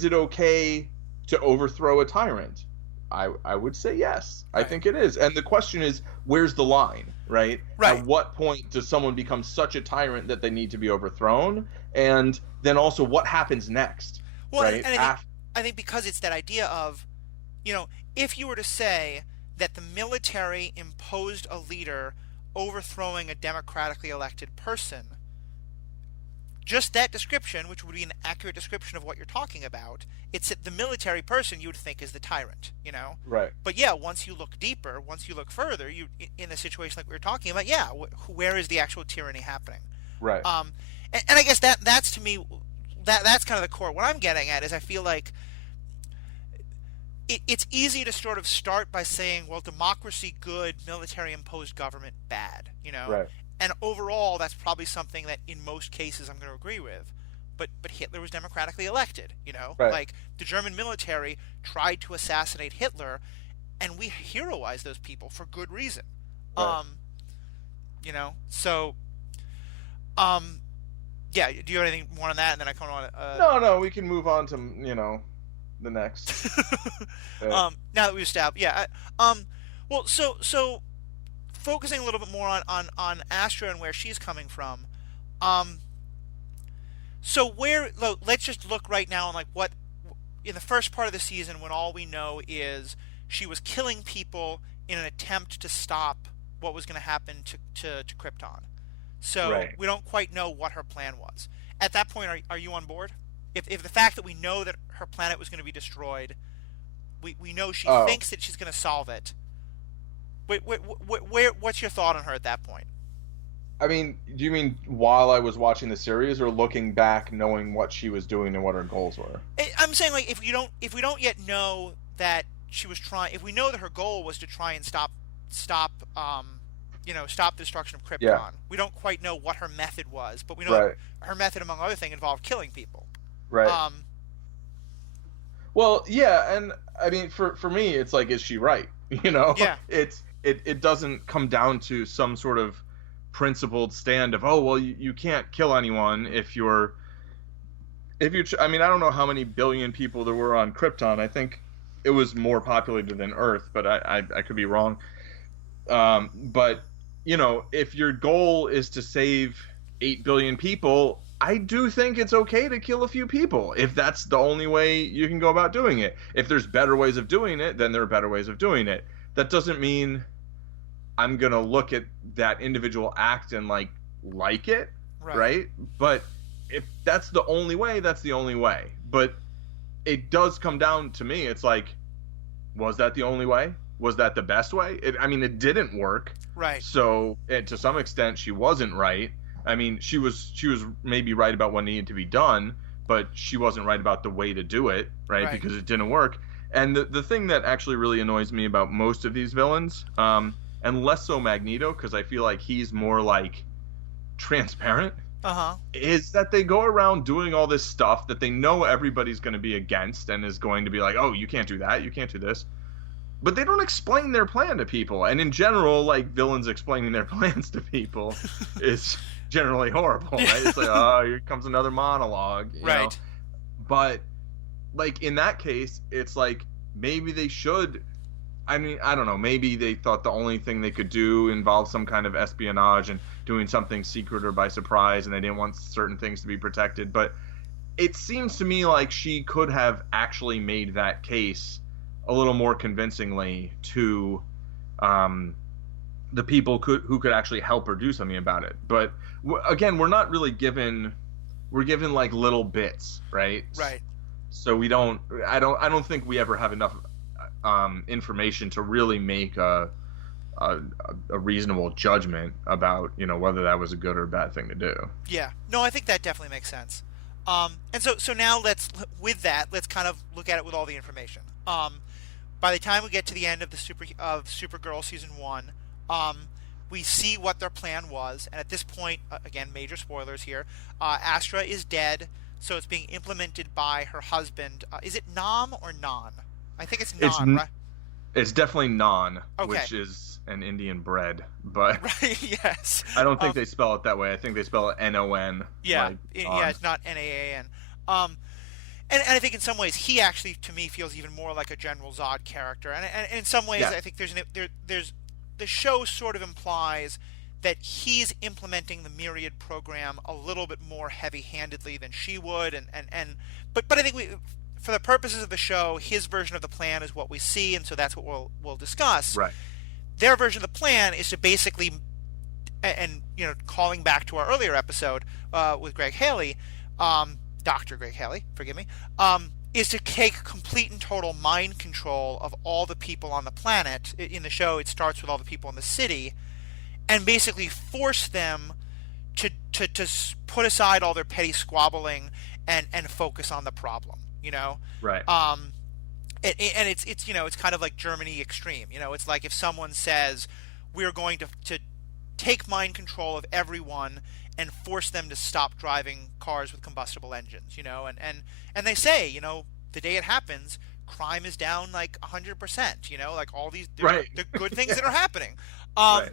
it okay to overthrow a tyrant? I would say yes. Right. I think it is. And the question is, where's the line, right? Right. At what point does someone become such a tyrant that they need to be overthrown? And then also, what happens next? Well, right? and I think because it's that idea of, if you were to say that the military imposed a leader overthrowing a democratically elected person, just that description, which would be an accurate description of what you're talking about, it's the military person you would think is the tyrant, you know? Right. But yeah, once you look deeper, once you look further, you in a situation like we were talking about, yeah, where is the actual tyranny happening? Right. And I guess that's to me that's kind of the core. What I'm getting at is I feel like it's easy to sort of start by saying, well, democracy good, military imposed government bad, you know? Right. And overall, that's probably something that in most cases I'm going to agree with. But Hitler was democratically elected, you know? Right. Like the German military tried to assassinate Hitler, and we heroize those people for good reason. Right. You know, so yeah. Do you have anything more on that? And then I come on. No, we can move on to the next. Now that we've established, yeah. Well, so focusing a little bit more on Astra and where she's coming from. So let's just look right now on like what in the first part of the season when all we know is she was killing people in an attempt to stop what was going to happen to Krypton. So Right. we don't quite know what her plan was. At that point, are you on board? If the fact that we know that her planet was going to be destroyed, we know she thinks that she's going to solve it. What's your thought on her at that point? I mean, do you mean while I was watching the series, or looking back, knowing what she was doing and what her goals were? I'm saying like if we don't yet know that she was trying, if we know that her goal was to try and stop the destruction of Krypton. Yeah. We don't quite know what her method was, but we know Right. her method, among other things, involved killing people. Right. Well, yeah, and I mean, for me, it's like, is she right? You know? Yeah. It doesn't come down to some sort of principled stand of, oh, well, you can't kill anyone if you're I mean, I don't know how many billion people there were on Krypton. I think it was more populated than Earth, but I could be wrong. But you know, if your goal is to save 8 billion people, I do think it's okay to kill a few people if that's the only way you can go about doing it. If there's better ways of doing it, then there are better ways of doing it. That doesn't mean I'm going to look at that individual act and like it, right? But if that's the only way, that's the only way. But it does come down to me, it's like, was that the only way? Was that the best way? I mean, it didn't work. Right. So, to some extent, she wasn't right. I mean, she was maybe right about what needed to be done, but she wasn't right about the way to do it, right? Because it didn't work. And the thing that actually really annoys me about most of these villains, and less so Magneto, because I feel like he's more like transparent, is that they go around doing all this stuff that they know everybody's going to be against and is going to be like, oh, you can't do that, you can't do this. But they don't explain their plan to people. And in general, like, villains explaining their plans to people is generally horrible, right? It's like, oh, here comes another monologue. You know? But, like, in that case, it's like, maybe they should... I mean, I don't know. Maybe they thought the only thing they could do involved some kind of espionage and doing something secret or by surprise, and they didn't want certain things to be protected. But it seems to me like she could have actually made that case a little more convincingly to the people who could actually help her do something about it. But again, we're not really given. We're given like little bits, right? Right. So we don't. I don't think we ever have enough information to really make a reasonable judgment about, you know, whether that was a good or a bad thing to do. Yeah. No, I think that definitely makes sense. And so now let's kind of look at it with all the information. By the time we get to the end of Supergirl season 1, we see what their plan was, and at this point, again, major spoilers here. Astra is dead, so it's being implemented by her husband. Is it Nam or Non? I think it's Non, right? It's definitely Non, okay. Which is an Indian bread, but yes. I don't think they spell it that way. I think they spell it N-O-N. Yeah, it's not N-A-A-N. And I think in some ways he actually, to me, feels even more like a General Zod character. And in some ways, I think there's the show sort of implies that he's implementing the Myriad program a little bit more heavy-handedly than she would. But I think for the purposes of the show, his version of the plan is what we see, and so that's what we'll discuss. Right. Their version of the plan is to basically and calling back to our earlier episode with Greg Haley, Dr. Greg Haley, forgive me, is to take complete and total mind control of all the people on the planet. In the show, it starts with all the people in the city, and basically force them to put aside all their petty squabbling and focus on the problem. Right. And it's kind of like Germany extreme. It's like if someone says we're going to take mind control of everyone and force them to stop driving cars with combustible engines. And they say, the day it happens, crime is down like 100%. Like all these Right. the good things that are happening. Right.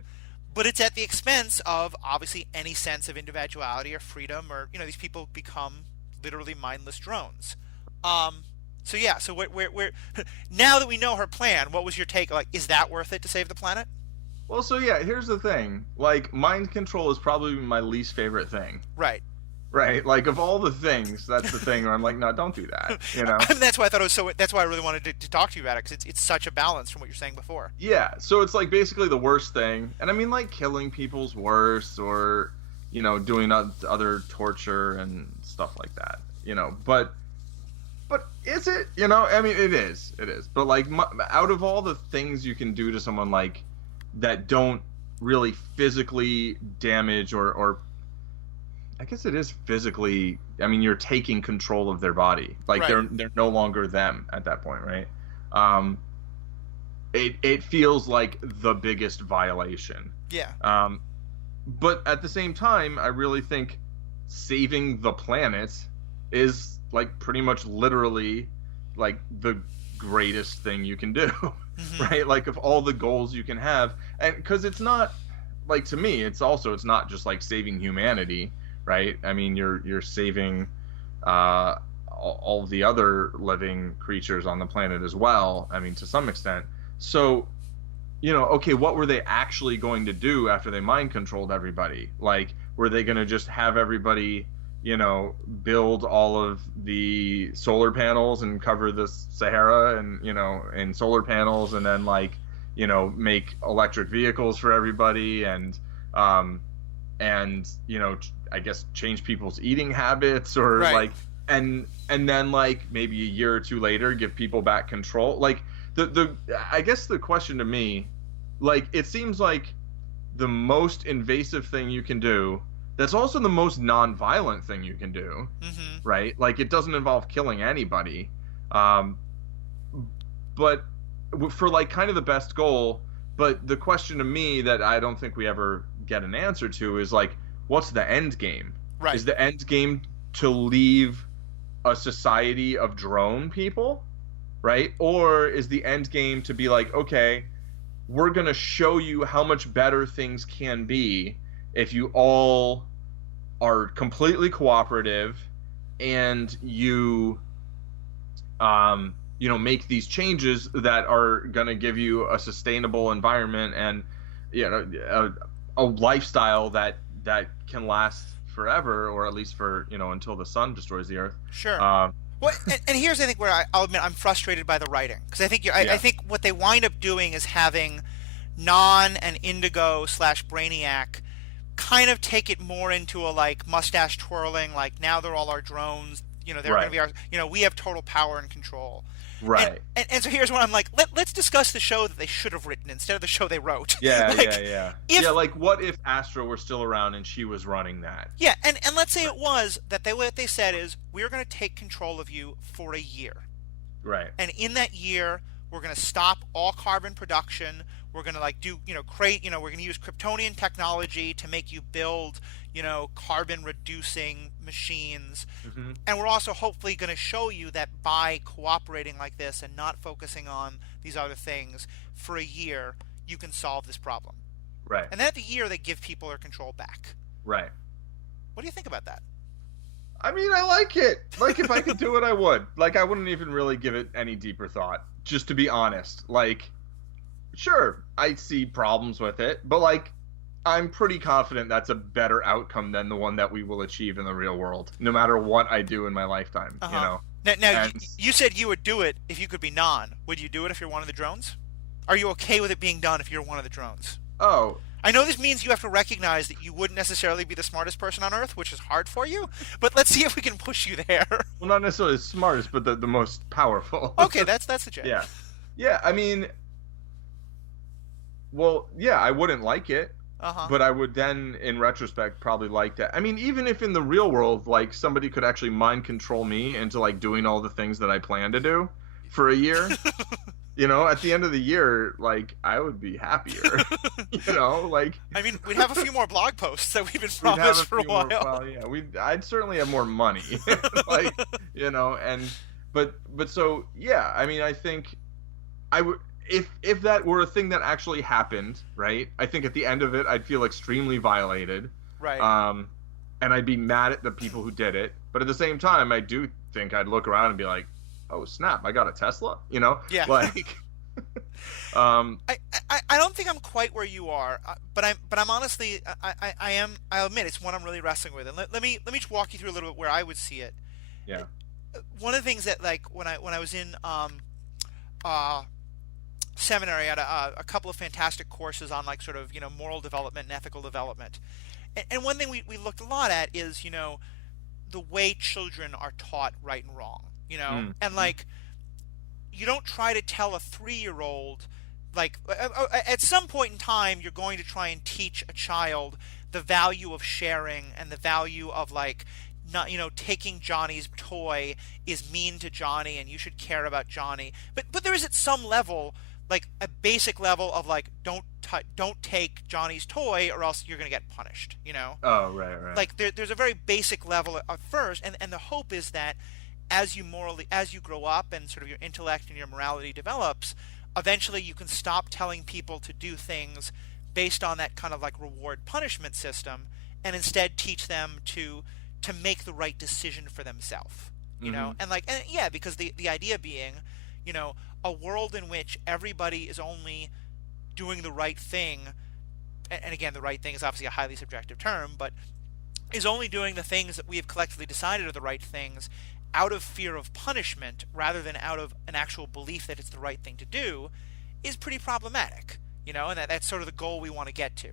But it's at the expense of obviously any sense of individuality or freedom, or these people become literally mindless drones. So yeah, so we're now that we know her plan, what was your take? Like, is that worth it to save the planet? Well, so yeah, here's the thing. Like, mind control is probably my least favorite thing. Right. Right. Like, of all the things, that's the thing where I'm like, no, don't do that. That's why I thought it was so. That's why I really wanted to talk to you about it, because it's such a balance from what you're saying before. Yeah. So it's like basically the worst thing, and I mean, like, killing people's worse, or doing other torture and stuff like that. But is it? I mean, it is. But like, out of all the things you can do to someone like that don't really physically damage or I guess it is physically. I mean, you're taking control of their body. Like, right. they're no longer them at that point, right? It feels like the biggest violation. Yeah. But at the same time, I really think saving the planet is like pretty much literally like the greatest thing you can do, right? Like, of all the goals you can have, and because it's not like, to me, it's not just like saving humanity, right? I mean, you're saving all the other living creatures on the planet as well. I mean, to some extent. So, okay, what were they actually going to do after they mind controlled everybody? Like, were they going to just have everybody, build all of the solar panels and cover the Sahara and, in solar panels, and then like, make electric vehicles for everybody, and I guess change people's eating habits, or right. like, and then like maybe a year or two later give people back control. Like, I guess the question to me, like, it seems like the most invasive thing you can do, that's also the most non-violent thing you can do, right? Like, it doesn't involve killing anybody, but for like kind of the best goal. But the question to me that I don't think we ever get an answer to is like, what's the end game? Right. Is the end game to leave a society of drone people, right? Or is the end game to be like, okay, we're going to show you how much better things can be if you all are completely cooperative, and you make these changes that are going to give you a sustainable environment and a lifestyle that can last forever, or at least for until the sun destroys the earth. Sure. Well, and here's, I think, where I'll admit I'm frustrated by the writing, because I think I think what they wind up doing is having Non and Indigo / Brainiac kind of take it more into a like mustache twirling, like, now they're all our drones, they're going to be our, we have total power and control. Right. And so here's what I'm like, let's discuss the show that they should have written instead of the show they wrote. Yeah, like, like, what if Astra were still around and she was running that? Yeah, and let's say it was that what they said is, we're going to take control of you for a year. Right. And in that year, we're going to stop all carbon production. We're going to like do, we're going to use Kryptonian technology to make you build, carbon reducing machines. And we're also hopefully going to show you that by cooperating like this and not focusing on these other things for a year, you can solve this problem. Right. And then at the year, they give people their control back. Right. What do you think about that? I mean, I like it. Like, if I could do it, I would. Like, I wouldn't even really give it any deeper thought, just to be honest. Like, sure, I see problems with it, but like, I'm pretty confident that's a better outcome than the one that we will achieve in the real world, no matter what I do in my lifetime. Now you said you would do it if you could be Non. Would you do it if you're one of the drones? Are you okay with it being done if you're one of the drones? Oh, I know this means you have to recognize that you wouldn't necessarily be the smartest person on Earth, which is hard for you, but let's see if we can push you there. well, not necessarily the smartest, but the most powerful. Okay, that's legit. Yeah. Yeah, I mean, well, yeah, I wouldn't like it, Uh-huh. but I would then, in retrospect, probably like that. I mean, even if in the real world, like, somebody could actually mind control me into, like, doing all the things that I plan to do for a year, at the end of the year, like, I would be happier, like, I mean, we'd have a few more blog posts that we've been we'd have promised a for a few more, while. well, yeah, I'd certainly have more money, like, and, but so, yeah, I mean, I think I would, if that were a thing that actually happened, right? I think at the end of it, I'd feel extremely violated. Right. And I'd be mad at the people who did it. But at the same time, I do think I'd look around and be like, "Oh snap! I got a Tesla." Yeah. Like. I don't think I'm quite where you are, but I'm honestly I am, I'll admit it's one I'm really wrestling with, and let me just walk you through a little bit where I would see it. Yeah. One of the things that, like, when I was in seminary, I had a couple of fantastic courses on, like, sort of, moral development and ethical development, and one thing we looked a lot at is, the way children are taught right and wrong, and, like, you don't try to tell a 3-year-old, like, at some point in time you're going to try and teach a child the value of sharing and the value of, like, not, taking Johnny's toy is mean to Johnny and you should care about Johnny, but there is at some level, like, a basic level of, like, don't take Johnny's toy or else you're going to get punished, Oh, right. like, there's a very basic level at first, and the hope is that as you grow up and sort of your intellect and your morality develops, eventually you can stop telling people to do things based on that kind of, like, reward punishment system, and instead teach them to make the right decision for themselves, and yeah, because the idea being, a world in which everybody is only doing the right thing, and again, the right thing is obviously a highly subjective term, but is only doing the things that we have collectively decided are the right things out of fear of punishment rather than out of an actual belief that it's the right thing to do, is pretty problematic, and that's sort of the goal we want to get to.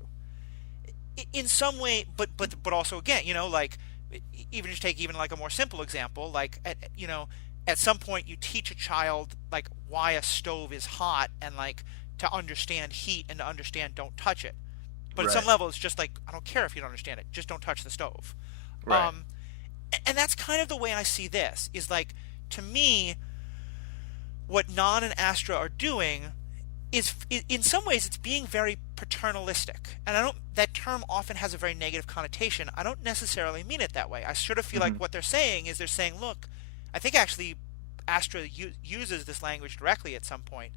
In some way, but also, again, like, even just take even, like, a more simple example, like, at some point you teach a child, like, why a stove is hot and, like, to understand heat and to understand don't touch it. But at some level it's just like, I don't care if you don't understand it, just don't touch the stove. Right. And that's kind of the way I see this, is, like, to me, what Non and Astra are doing is, in some ways, it's being very paternalistic. And that term often has a very negative connotation. I don't necessarily mean it that way. I sort of feel like what they're saying is, they're saying, look, I think actually Astra uses this language directly at some point.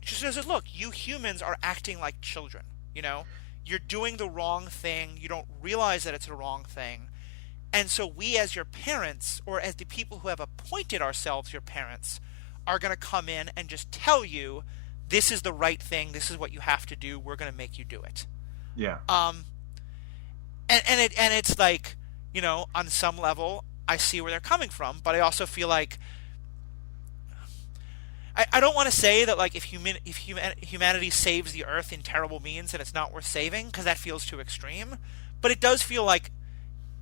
She says, look, you humans are acting like children, You're doing the wrong thing. You don't realize that it's the wrong thing. And so we, as your parents, or as the people who have appointed ourselves your parents, are going to come in and just tell you, this is the right thing, this is what you have to do, we're going to make you do it. Yeah. And it's like, on some level, I see where they're coming from, but I also feel like I don't want to say that, like, if humanity saves the Earth in terrible means, and it's not worth saving, because that feels too extreme. But it does feel like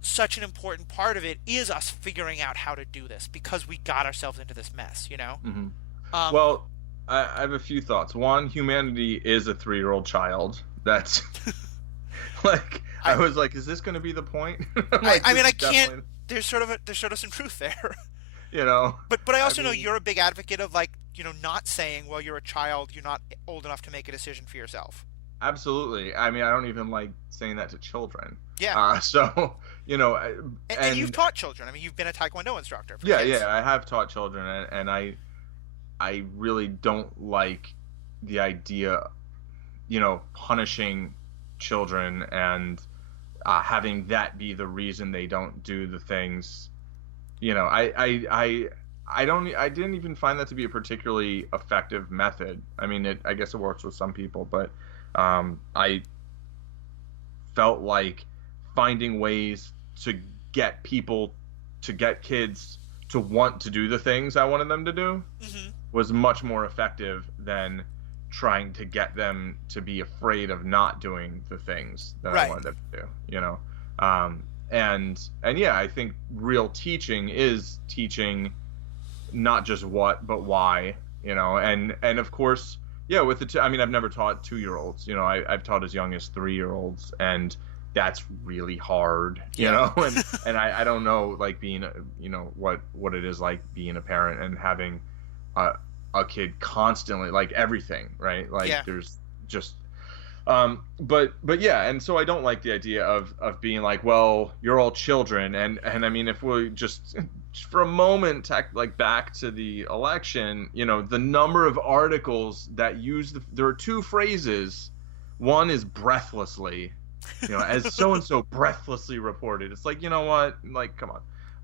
such an important part of it is us figuring out how to do this, because we got ourselves into this mess, Mm-hmm. Well, I have a few thoughts. One, humanity is a 3-year-old child. That's like, I was like, is this going to be the point? Like, I mean, I definitely... can't. There's sort of some truth there. But I also know you're a big advocate of, like, not saying, well, you're a child, you're not old enough to make a decision for yourself. Absolutely. I mean, I don't even like saying that to children. Yeah. So, and you've taught children. I mean, you've been a Taekwondo instructor for kids. Yeah, I have taught children, and I really don't like the idea, punishing children and having that be the reason they don't do the things. I didn't even find that to be a particularly effective method. I mean, I guess it works with some people, but I felt like finding ways to get kids to want to do the things I wanted them to do was much more effective than trying to get them to be afraid of not doing the things that I Right. wanted them to do, and yeah, I think real teaching is teaching not just what but why, and of course, yeah, with I mean, I've never taught 2-year-olds. I've taught as young as 3-year-olds, and that's really hard, Yeah. and I don't know, like, being what it is like being a parent and having a, a kid constantly, like, everything, right? Like, Yeah. there's just but yeah, and so I don't like the idea of being like, well, you're all children, and I mean, if we just for a moment like back to the election, the number of articles that use there are two phrases. One is breathlessly, as so and so breathlessly reported. It's like, you know what, like, come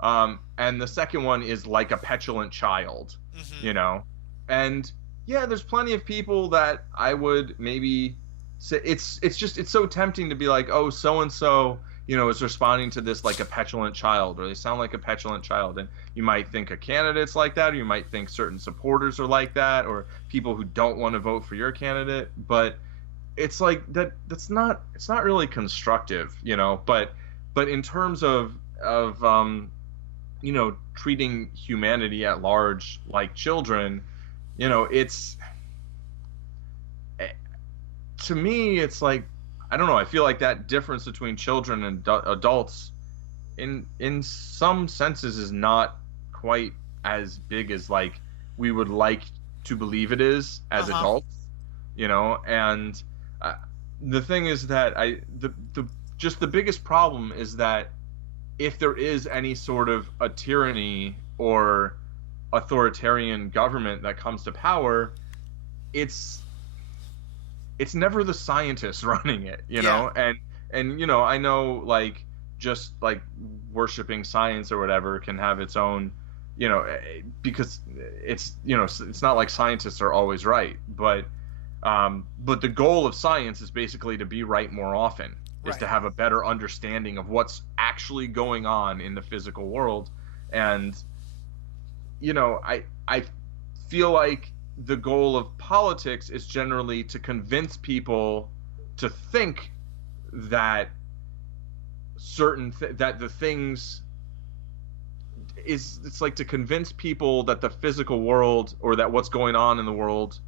on. And the second one is like a petulant child, Hmm. you know, and yeah, there's plenty of people that I would maybe say it's so tempting to be like, oh, so and so, is responding to this like a petulant child, or they sound like a petulant child, and you might think a candidate's like that, or you might think certain supporters are like that, or people who don't want to vote for your candidate, but it's like that's not it's not really constructive, but in terms of treating humanity at large like children, it's to me, it's like, I don't know. I feel like that difference between children and adults, in some senses, is not quite as big as, like, we would like to believe it is as Uh-huh. adults, And the thing is that the just the biggest problem is that if there is any sort of a tyranny or authoritarian government that comes to power, it's never the scientists running it, Yeah. and I know, like, just like worshiping science or whatever can have its own, because it's not like scientists are always right, but the goal of science is basically to be right more often, is to Right. have a better understanding of what's actually going on in the physical world, and I feel like the goal of politics is generally to convince people to think that that the things it's like to convince people that the physical world, or that what's going on in the world,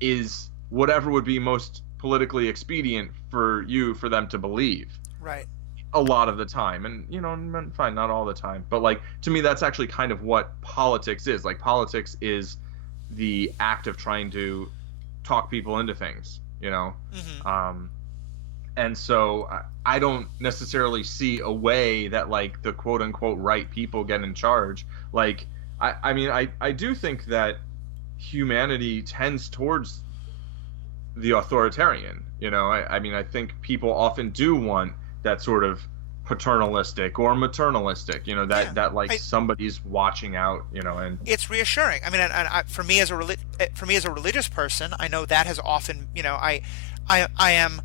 is whatever would be most politically expedient for them to believe Right. a lot of the time. And fine, not all the time, but, like, to me, that's actually kind of what politics is. Like, politics is the act of trying to talk people into things, Hmm. and so I don't necessarily see a way that, like, the quote unquote right people get in charge. Like, I mean, I do think that humanity tends towards the authoritarian. I mean, I think people often do want that sort of paternalistic or maternalistic, Yeah. that like I, somebody's watching out, and it's reassuring. I mean, for me as for me as a religious person, I know that has often, I am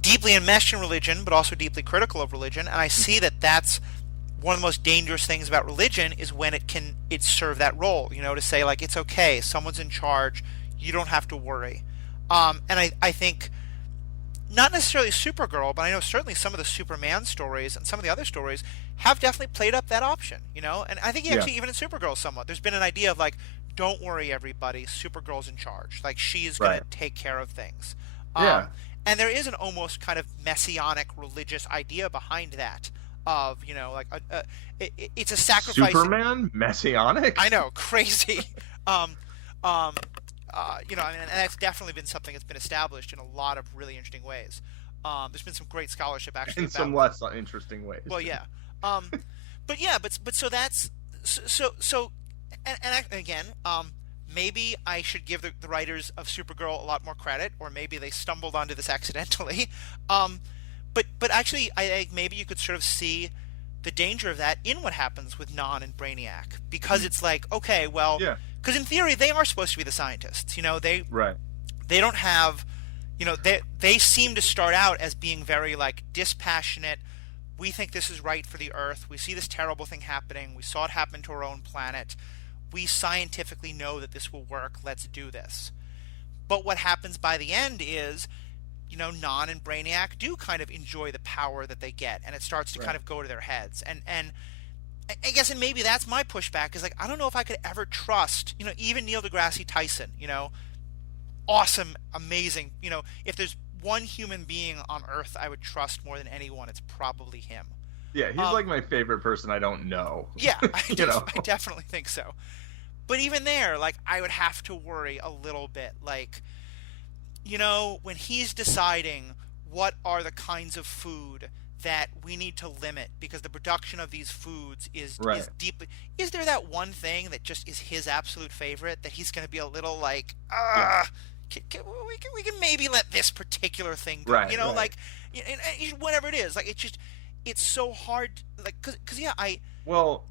deeply enmeshed in religion, but also deeply critical of religion, and I see that that's one of the most dangerous things about religion is when it serve that role, to say, like, it's okay, someone's in charge, you don't have to worry. And I think not necessarily Supergirl, but I know certainly some of the Superman stories and some of the other stories have definitely played up that option, And I think yeah, actually even in Supergirl somewhat, there's been an idea of, like, don't worry everybody, Supergirl's in charge. Like, she's going to right, take care of things. yeah. And there is an almost kind of messianic religious idea behind that of, like, it's a sacrifice. Superman messianic. I know, crazy. um, um, I mean, and that's definitely been something that's been established in a lot of really interesting ways. There's been some great scholarship actually In some about. less interesting Well, ways. yeah, um, but yeah, but so that's so, and again, maybe I should give the writers of Supergirl a lot more credit, or maybe they stumbled onto this accidentally. Um, but actually, I think maybe you could sort of see the danger of that in what happens with Non and Brainiac, because it's like, okay, well, Yeah, because in theory they are supposed to be the scientists. right. They don't have, they seem to start out as being very, like, dispassionate. We think this is right for the Earth. We see this terrible thing happening. We saw it happen to our own planet. We scientifically know that this will work. Let's do this. But what happens by the end is, Non and Brainiac do kind of enjoy the power that they get, and it starts to kind Right. of go to their heads. And I guess, and maybe that's my pushback, is like, I don't know if I could ever trust, even Neil deGrasse Tyson, awesome, amazing. If there's one human being on Earth I would trust more than anyone, it's probably him. Yeah, he's Um, like my favorite person I don't know. yeah, You know. I definitely think so. But even there, like, I would have to worry a little bit, like, when he's deciding what are the kinds of food that we need to limit because the production of these foods is Right. deeply, is there that one thing that just is his absolute favorite that he's going to be a little like, Yeah. we can maybe let this particular thing go, Right. Right. like, whatever it is, like, it's so hard, like, because yeah, Well,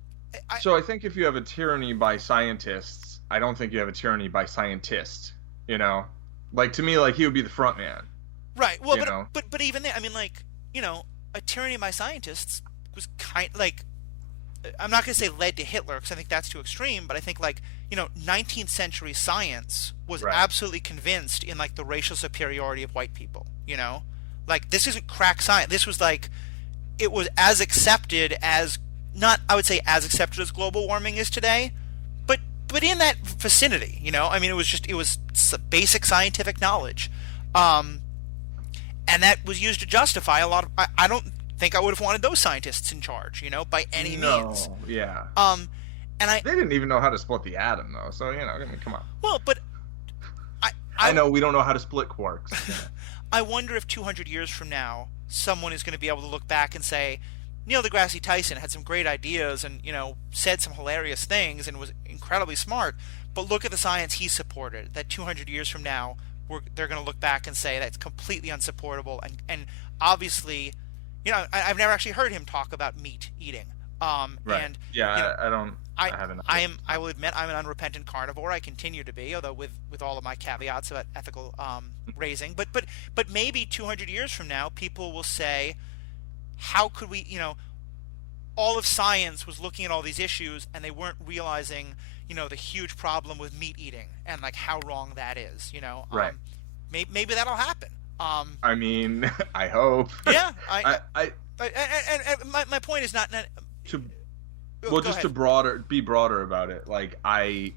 I so I think if you have a tyranny by scientists, I don't think you have a tyranny by scientists. You know, like to me, like he would be the front man. right, well, You know. but even there, I mean, like, a tyranny by scientists was kind like, I'm not going to say led to Hitler because I think that's too extreme, but I think, like, 19th century science was Right. absolutely convinced in, like, the racial superiority of white people, like, this isn't crack science. This was like, it was as accepted as, not, I would say, as accepted as global warming is today, but in that vicinity, I mean, it was basic scientific knowledge. Um, and that was used to justify a lot of, I don't think I would have wanted those scientists in charge, by any means. No. Yeah. Um, and I, They didn't even know how to split the atom, though. So I mean, come on. well, but I, I I, know we don't know how to split quarks. I wonder if 200 years from now, someone is going to be able to look back and say, Neil deGrasse Tyson had some great ideas and, said some hilarious things and was incredibly smart, but look at the science he supported. That 200 years from now, they're going to look back and say that's completely unsupportable. And obviously, I've never actually heard him talk about meat eating. Right. And, Yeah. you know, I don't. I I haven't. I will admit I'm an unrepentant carnivore. I continue to be, although with all of my caveats about ethical raising. But maybe 200 years from now, people will say, how could we? All of science was looking at all these issues, and they weren't realizing, the huge problem with meat eating and, like, how wrong that is. Right. Maybe that'll happen. I mean, I hope. Yeah. And my point is not. To Go well, just to ahead. be broader about it. Like I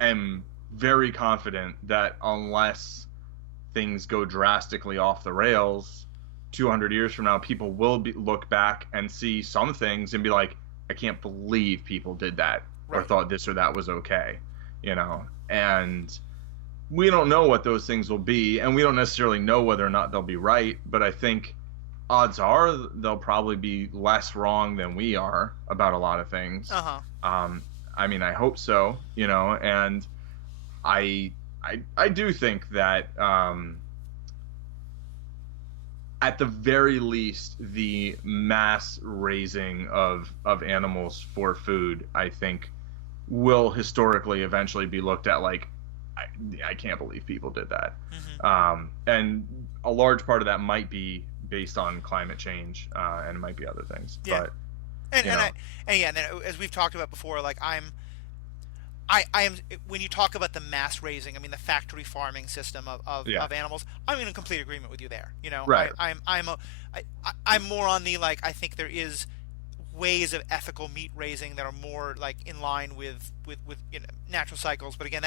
am very confident that unless things go drastically off the rails, 200 years from now, people will look back and see some things and be like, I can't believe people did that or Right. thought this or that was okay, And we don't know what those things will be, and we don't necessarily know whether or not they'll be right, but I think odds are they'll probably be less wrong than we are about a lot of things. Uh huh. I mean, I hope so, and I I do think that at the very least, the mass raising of animals for food, I think, will historically eventually be looked at like, I, I can't believe people did that. Hmm. And a large part of that might be based on climate change, and it might be other things. Yeah. But And you and know, I and yeah, and then as we've talked about before, like I am, when you talk about the mass raising, I mean the factory farming system yeah, of animals. I'm in complete agreement with you there. right, I'm more on the, like, I think there is ways of ethical meat raising that are more, like, in line with natural cycles. But again,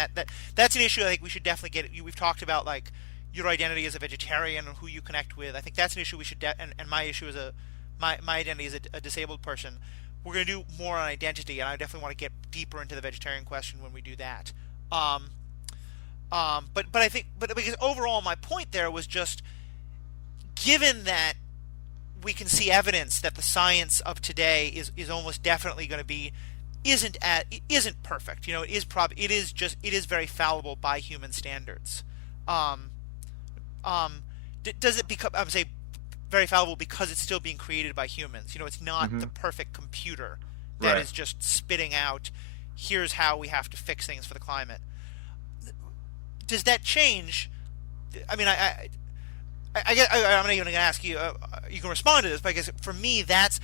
that's an issue I think we should definitely get. We've talked about, like, your identity as a vegetarian and who you connect with. I think that's an issue we should and my issue as my identity as a disabled person. We're going to do more on identity, and I definitely want to get deeper into the vegetarian question when we do that. Um, but I think, but because overall my point there was just, given that we can see evidence that the science of today is almost definitely going to be isn't perfect. It is very fallible by human standards. Um, does it become, I would say, very fallible because it's still being created by humans? It's not hmm, the perfect computer that right, is just spitting out, here's how we have to fix things for the climate. Does that change? I mean, I'm not even going to ask you. You can respond to this, but I guess for me, that's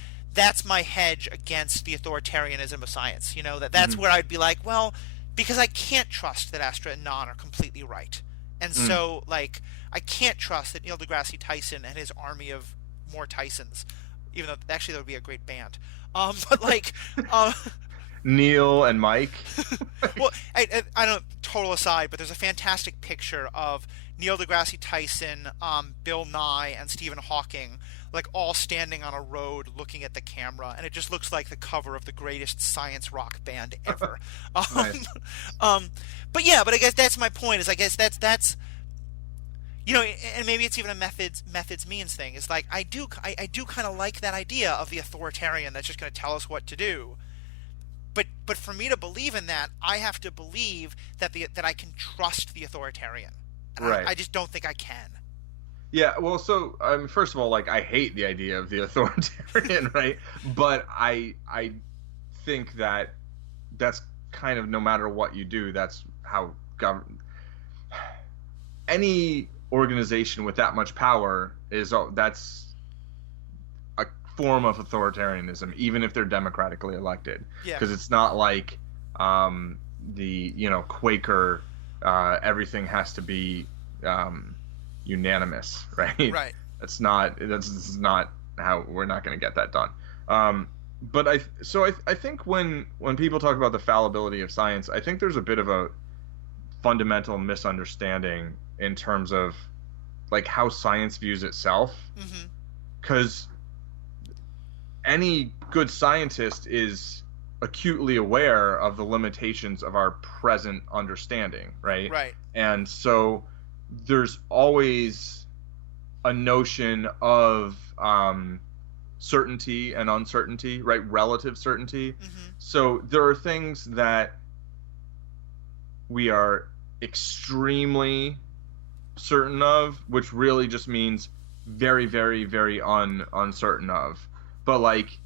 my hedge against the authoritarianism of science. That's hmm, where I'd be like, well, because I can't trust that Astra and Non are completely right, And Mm. so, like, I can't trust that Neil deGrasse Tyson and his army of more Tysons, even though actually that would be a great band. But like, um, Neil and Mike. well, I don't total aside, but there's a fantastic picture of Neil deGrasse Tyson, Bill Nye, and Stephen Hawking, like all standing on a road looking at the camera, and it just looks like the cover of the greatest science rock band ever. Um, Nice. um, but yeah, but I guess that's my point. Is I guess that's you know, and maybe it's even a methods means thing. Is like I do kind of like that idea of the authoritarian that's just going to tell us what to do. But for me to believe in that, I have to believe that I can trust the authoritarian, and Right. I just don't think I can. Yeah, well, so first of all, like I hate the idea of the authoritarian, right? But I think that that's kind of no matter what you do, that's how any organization with that much power is that's a form of authoritarianism, even if they're democratically elected, Yeah, because it's not like the Quaker everything has to be unanimous, right? right. This is not how we're not going to get that done. But I think when people talk about the fallibility of science, I think there's a bit of a fundamental misunderstanding in terms of like how science views itself, Hmm. because any good scientist is acutely aware of the limitations of our present understanding, right? Right. And so there's always a notion of certainty and uncertainty, right? Relative certainty. Hmm. So there are things that we are extremely certain of, which really just means very, very, very uncertain of. But like,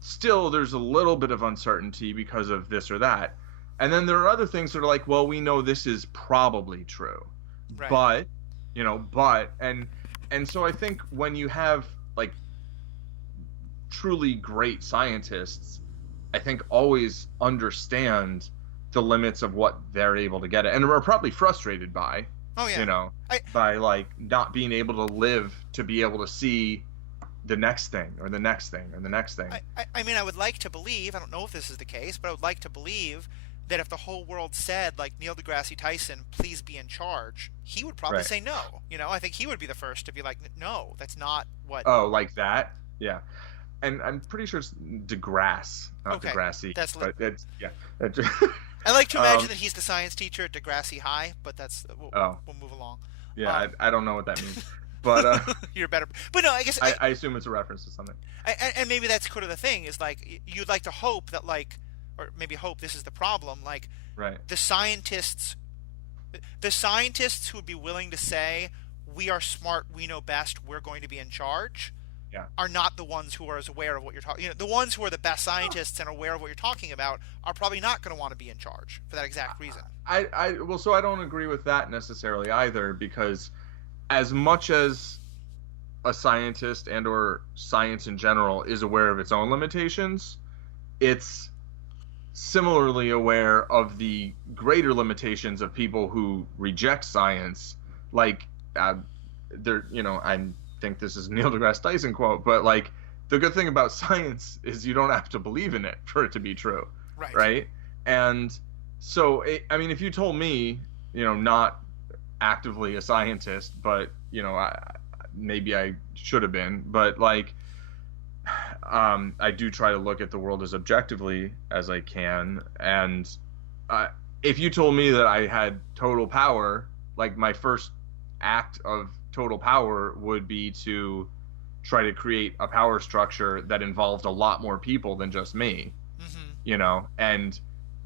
still, there's a little bit of uncertainty because of this or that. And then there are other things that are like, well, we know this is probably true, Right. but and so I think when you have like truly great scientists, I think always understand the limits of what they're able to get at, and are probably frustrated by, Oh yeah. you know, I by like not being able to live to be able to see the next thing or the next thing or the next thing. I mean, I would like to believe. I don't know if this is the case, but I would like to believe that if the whole world said, like Neil deGrasse Tyson, please be in charge, he would probably Right. say no. You know, I think he would be the first to be like, no, that's not what. Oh, like that? Yeah. And I'm pretty sure it's DeGrasse, not Okay, Degrassi, that's. but it's yeah. I like to imagine um, that he's the science teacher at Degrassi High, but that's oh, we'll move along. yeah, Um, I don't know what that means, but you're better, but no, I guess I assume it's a reference to something. and maybe that's kind of the thing is like you'd like to hope that like, or maybe hope this is the problem, like Right. the scientists, the scientists who would be willing to say we are smart, we know best, we're going to be in charge, Yeah. are not the ones who are as aware of what you're talking. You know, the ones who are the best scientists and aware of what you're talking about are probably not going to want to be in charge for that exact reason. Well, so I don't agree with that necessarily either, because as much as a scientist and or science in general is aware of its own limitations, it's similarly aware of the greater limitations of people who reject science. Like, there, I think this is Neil deGrasse Tyson quote, but like, the good thing about science is you don't have to believe in it for it to be true, Right. right? And so, I mean, if you told me, not actively a scientist, but maybe I should have been, but like, I do try to look at the world as objectively as I can. And if you told me that I had total power, like my first act of total power would be to try to create a power structure that involved a lot more people than just me, Hmm. and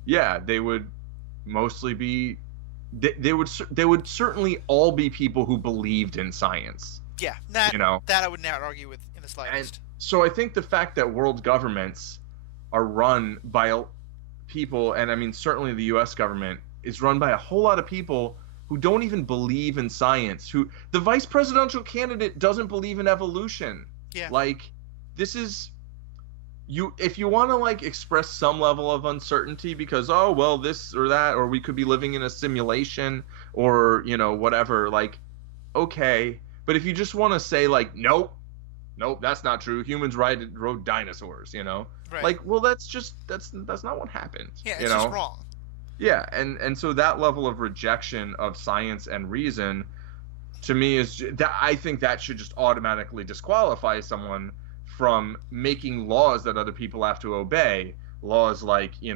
yeah, they would mostly be, they would certainly all be people who believed in science, Yeah, that you know. that I would not argue with in the And slightest. so I think the fact that world governments are run by people, and I mean, certainly the US government is run by a whole lot of people who don't even believe in science, who the vice presidential candidate doesn't believe in evolution. Yeah. Like, this is if you want to like express some level of uncertainty because, oh well, this or that, or we could be living in a simulation, or whatever, like, okay. But if you just want to say like, nope, nope, that's not true, humans rode dinosaurs, Right. like, well, that's not what happened, Yeah, it's just wrong. yeah. And so that level of rejection of science and reason, to me, is that I think that should just automatically disqualify someone from making laws that other people have to obey. Laws like, you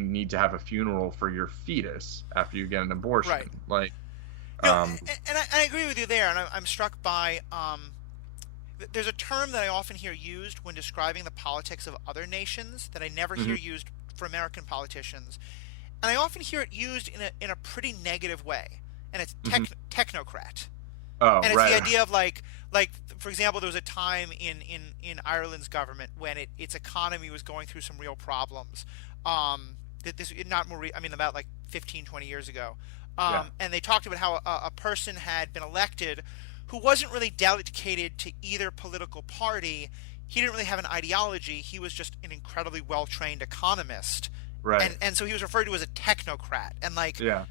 need to have a funeral for your fetus after you get an Right. abortion. Like, No, um, and I agree with you there, and I'm struck by there's a term that I often hear used when describing the politics of other nations that I never hear mhm, used for American politicians, and I often hear it used in a pretty negative way, and it's mhm. technocrat. Oh, And it's the right, idea of like for example, there was a time in Ireland's government when its economy was going through some real problems. That this not more I mean about like 15 20 years ago. yeah, And they talked about how a person had been elected who wasn't really dedicated to either political party. He didn't really have an ideology. He was just an incredibly well trained economist, right, and so he was referred to as a technocrat. And like yeah,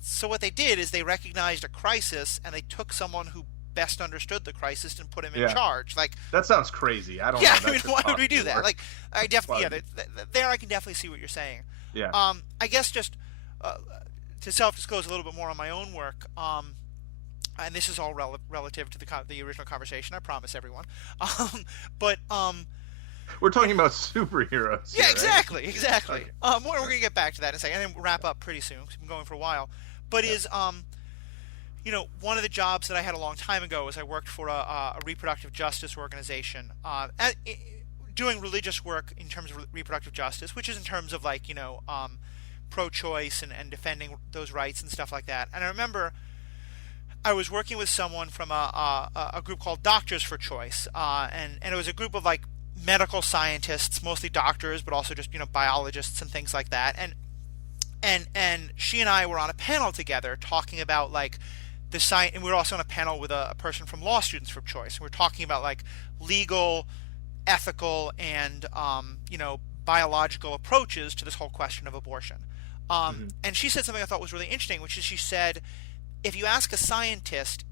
so what they did is they recognized a crisis and they took someone who best understood the crisis and put him in yeah. charge. Like, That sounds crazy. I don't know yeah, if I that mean, should why would we do possibly that? work. Like, I definitely, Why yeah, would you? there I can definitely see what you're saying. Yeah. I guess just uh, to self-disclose a little bit more on my own work, and this is all relative to the original conversation. I promise everyone. Um, but We're talking about superheroes yeah, here, right? exactly, exactly. Okay. We're gonna get back to that in a second, and then wrap up pretty soon because we've been going for a while. But Yeah. is one of the jobs that I had a long time ago was I worked for a reproductive justice organization, doing religious work in terms of reproductive justice, which is in terms of like pro-choice and defending those rights and stuff like that. And I remember I was working with someone from a group called Doctors for Choice, and it was a group of like medical scientists, mostly doctors, but also just biologists and things like that. And she and I were on a panel together talking about like the science, and we were also on a panel with a person from Law Students for Choice. And we were talking about like legal, ethical, and biological approaches to this whole question of abortion. Hmm. And she said something I thought was really interesting, which is she said, if you ask a scientist,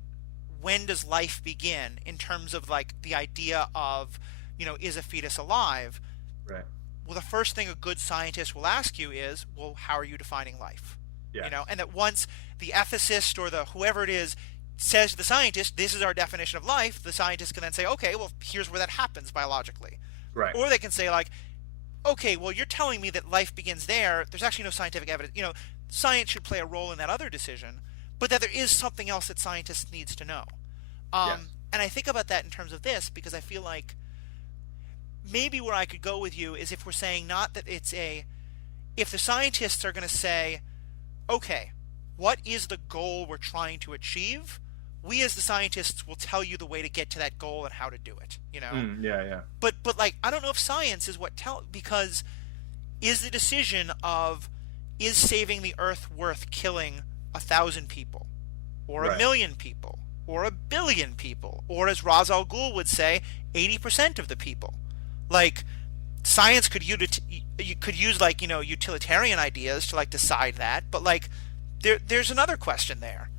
when does life begin, in terms of like the idea of, is a fetus alive? Right. Well, the first thing a good scientist will ask you is, well, how are you defining life? Yes. And that once the ethicist or the whoever it is says to the scientist, this is our definition of life, the scientist can then say, okay, well, here's where that happens biologically. Right. Or they can say, like, okay, well, you're telling me that life begins there. There's actually no scientific evidence. Science should play a role in that other decision, but that there is something else that scientists needs to know. Yes. And I think about that in terms of this because I feel like maybe where I could go with you is if we're saying not that if the scientists are going to say, okay, what is the goal we're trying to achieve? We as the scientists will tell you the way to get to that goal and how to do it. Yeah. Yeah. But like I don't know if science is because is the decision of is saving the earth worth killing 1,000 people or a Right. million people or a billion people or as Ra's al Ghul would say 80% of the people? Like science could you could use like utilitarian ideas to like decide that, but like there's another question there.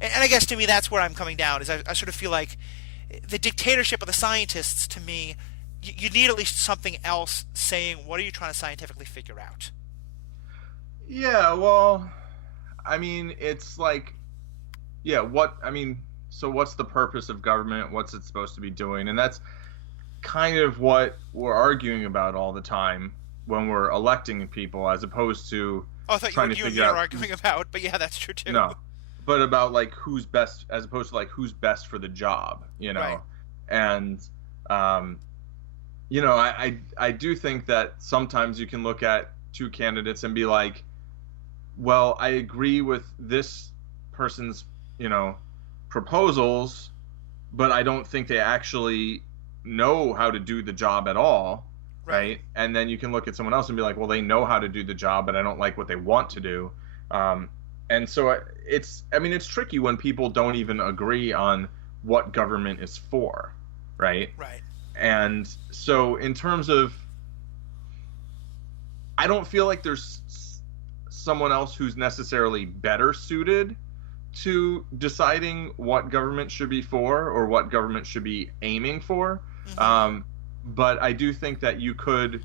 And I guess to me that's where I'm coming down is I sort of feel like the dictatorship of the scientists to me you need at least something else saying what are you trying to scientifically figure out. Yeah. Well, I mean, it's like, yeah. So what's the purpose of government? What's it supposed to be doing? And that's kind of what we're arguing about all the time when we're electing people, as opposed to Oh, I thought trying to you and me figure are out arguing about, but yeah, that's true too. no, but about like who's best, as opposed to like who's best for the job. Right. And um, I do think that sometimes you can look at two candidates and be like, well, I agree with this person's, proposals, but I don't think they actually know how to do the job at all, Right. right? And then you can look at someone else and be like, well, they know how to do the job, but I don't like what they want to do. And so it's tricky when people don't even agree on what government is for, right? Right. And so in terms of, I don't feel like there's someone else who's necessarily better suited to deciding what government should be for or what government should be aiming for. Hmm. But I do think that you could,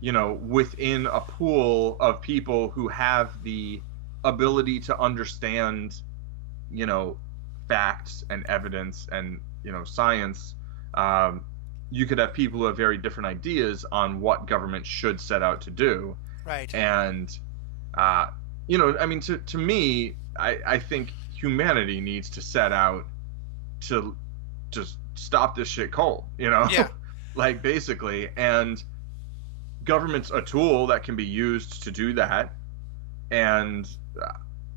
within a pool of people who have the ability to understand, you know, facts and evidence and, science, you could have people who have very different ideas on what government should set out to do. Right. And, I mean, to me, I think humanity needs to set out to just stop this shit cold, Yeah. like basically. And government's a tool that can be used to do that. And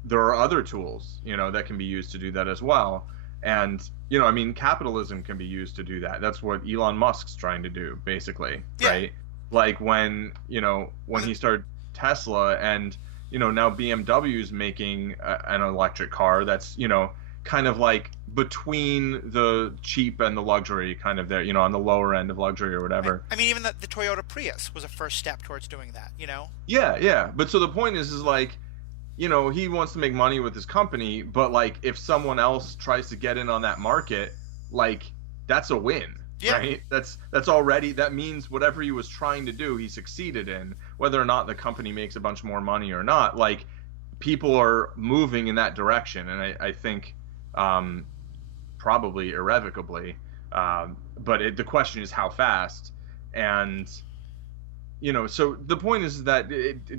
there are other tools, that can be used to do that as well. And, I mean, capitalism can be used to do that. That's what Elon Musk's trying to do, basically, Yeah. right? Like when he started Tesla and, now BMW's making an electric car that's, kind of like between the cheap and the luxury, kind of there, on the lower end of luxury or whatever. I mean, even the Toyota Prius was a first step towards doing that. Yeah, yeah. But so the point is like, he wants to make money with his company, but like if someone else tries to get in on that market, like that's a win, Yeah. right? That's already, that means whatever he was trying to do, he succeeded in, whether or not the company makes a bunch more money or not. Like people are moving in that direction, and I think probably irrevocably. But the question is how fast. And so the point is that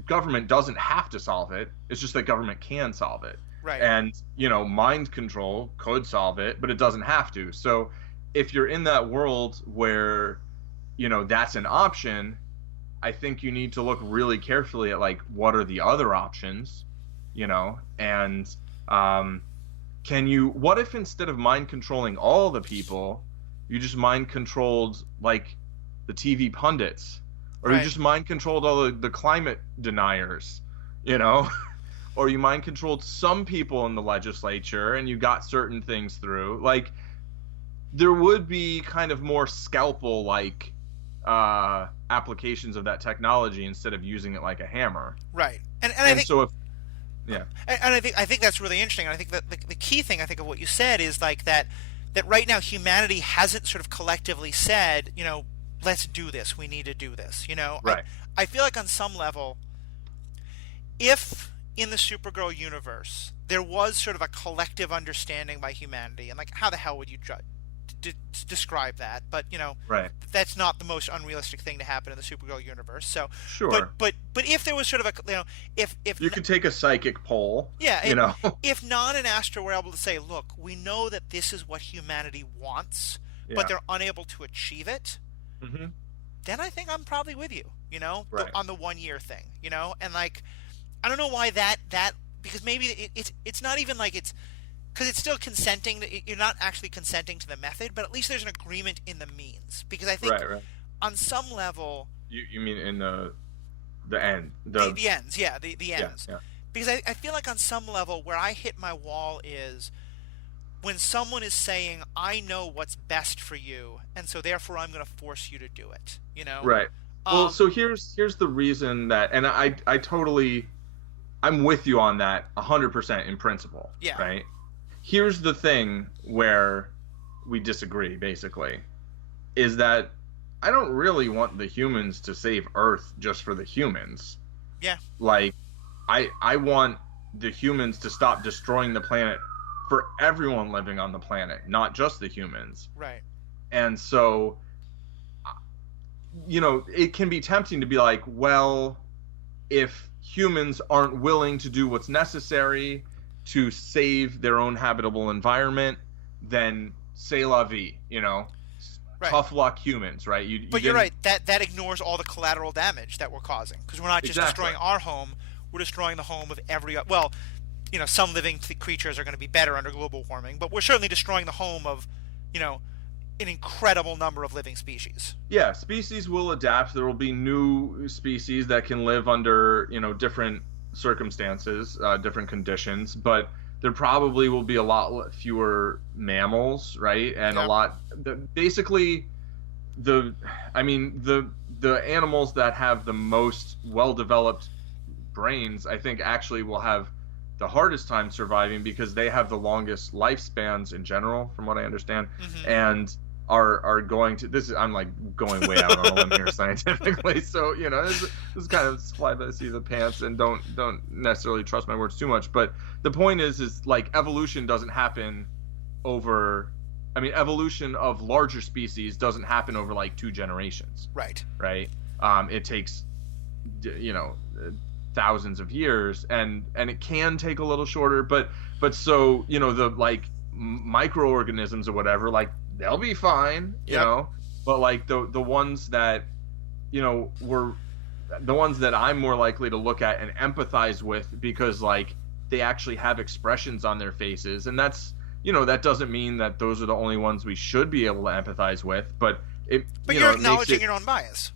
government doesn't have to solve it. It's just that government can solve it. Right. And mind control could solve it, but it doesn't have to. So if you're in that world where that's an option, I think you need to look really carefully at like what are the other options, and what if instead of mind controlling all the people, you just mind controlled like the TV pundits, or Right. you just mind controlled all the climate deniers, or you mind controlled some people in the legislature and you got certain things through. Like there would be kind of more scalpel like applications of that technology instead of using it like a hammer. Right. And I think so if yeah. And I think that's really interesting. And I think that the key thing I think of what you said is like that right now humanity hasn't sort of collectively said, let's do this. We need to do this. Right. I feel like on some level, if in the Supergirl universe there was sort of a collective understanding by humanity, and like how the hell would you describe that? But Right. that's not the most unrealistic thing to happen in the Supergirl universe. So Sure. but if there was sort of a if You could take a psychic poll. yeah, if Non and Astra were able to say, look, we know that this is what humanity wants, Yeah. but they're unable to achieve it, Mm-hmm. then I think I'm probably with you, Right. on the 1 year thing, and like, I don't know why that because maybe it's not even like it's because it's still consenting. You're not actually consenting to the method, but at least there's an agreement in the means. Because I think Right. on some level, You mean in the end, the ends, the yeah, ends. yeah. Because I feel like on some level where I hit my wall is when someone is saying, I know what's best for you, and so therefore I'm going to force you to do it, Right. Well, so here's the reason that, and I'm with you on that 100% in principle. Yeah. Right. Here's the thing where we disagree, basically, is that I don't really want the humans to save Earth just for the humans. Yeah. Like, I want the humans to stop destroying the planet for everyone living on the planet, not just the humans. Right. And so, it can be tempting to be like, well, if humans aren't willing to do what's necessary to save their own habitable environment, then c'est la vie, Right. tough luck humans, right? But you're right. That ignores all the collateral damage that we're causing, because we're not just Exactly. destroying our home; we're destroying the home of every. Well, some living creatures are going to be better under global warming, but we're certainly destroying the home of, an incredible number of living species. Yeah, species will adapt. There will be new species that can live under, different circumstances, different conditions, but there probably will be a lot fewer mammals, right? And Yeah. basically, the I mean the animals that have the most well-developed brains, I think, actually will have the hardest time surviving because they have the longest lifespans in general, from what I understand, Mm-hmm. and are going to. This is I'm like going way out on a limb here scientifically, so this is kind of fly by the seat of the pants, and don't necessarily trust my words too much. But the point is like evolution doesn't happen over. I mean, evolution of larger species doesn't happen over like 2 generations. Right. Right. It takes, thousands of years, and it can take a little shorter, but so the like microorganisms or whatever, like they'll be fine, Yep. but like the ones that were the ones that I'm more likely to look at and empathize with because like they actually have expressions on their faces, and that's that doesn't mean that those are the only ones we should be able to empathize with, but you're acknowledging your own bias.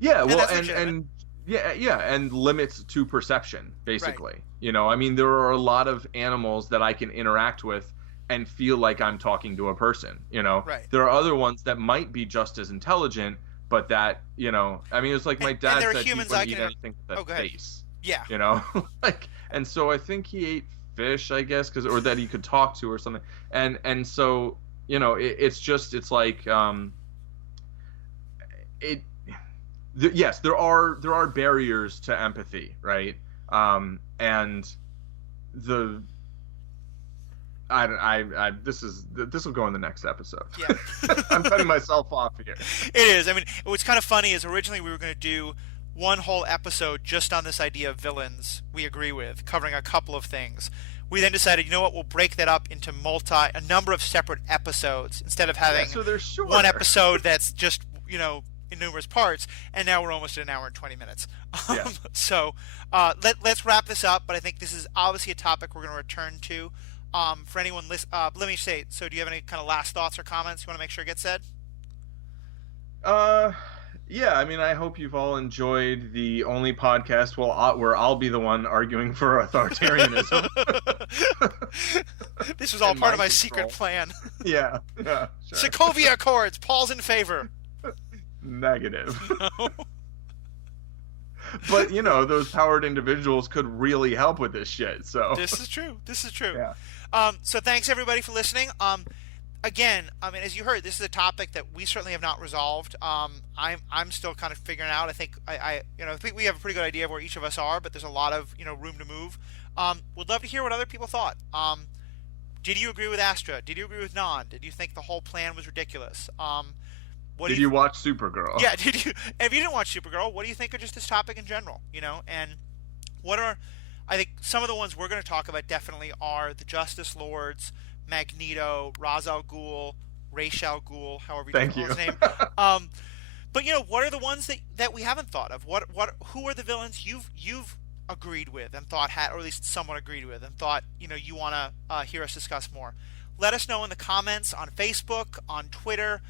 Yeah, And well, that's and legitimate. yeah, and limits to perception, basically. Right. I mean, there are a lot of animals that I can interact with and feel like I'm talking to a person. Right. There are other ones that might be just as intelligent, but that I mean, it's like my dad there are said he humans wouldn't I eat can. anything with Oh, go a ahead. face. Yeah. Like, and so I think he ate fish, I guess, or that he could talk to or something, and so it's like it. Yes, there are barriers to empathy, right? And the this will go in the next episode. Yeah. I'm cutting myself off here. It is. I mean, what's kind of funny is originally we were going to do one whole episode just on this idea of villains we agree with, covering a couple of things. We then decided, we'll break that up into a number of separate episodes instead of having So they're short. one episode that's just, in numerous parts, and now we're almost at an hour and 20 minutes. Yeah. So let's wrap this up, but I think this is obviously a topic we're going to return to. For anyone listening, let me say, so do you have any kind of last thoughts or comments you want to make sure get said? Yeah, I mean, I hope you've all enjoyed the only podcast where I'll be the one arguing for authoritarianism. This was all In part my of my control. secret plan. Yeah, sure. Sokovia Accords. Paul's in favor. Negative. But those powered individuals could really help with this shit. So This is true. yeah. So thanks everybody for listening. Again, I mean, as you heard, this is a topic that we certainly have not resolved. I'm still kind of figuring out. I think I think we have a pretty good idea of where each of us are, but there's a lot of room to move. Would love to hear what other people thought. Did you agree with Astra? Did you agree with Non? Did you think the whole plan was ridiculous? Did you watch Supergirl? Yeah, did you? And if you didn't watch Supergirl, what do you think of just this topic in general? And what are, I think some of the ones we're going to talk about definitely are the Justice Lords, Magneto, Ra's al Ghul, Ra's al Ghul, however you Thank pronounce his you. name. But what are the ones that we haven't thought of? Who are the villains you've agreed with and thought had, or at least somewhat agreed with and thought you want to hear us discuss more? Let us know in the comments on Facebook, on Twitter.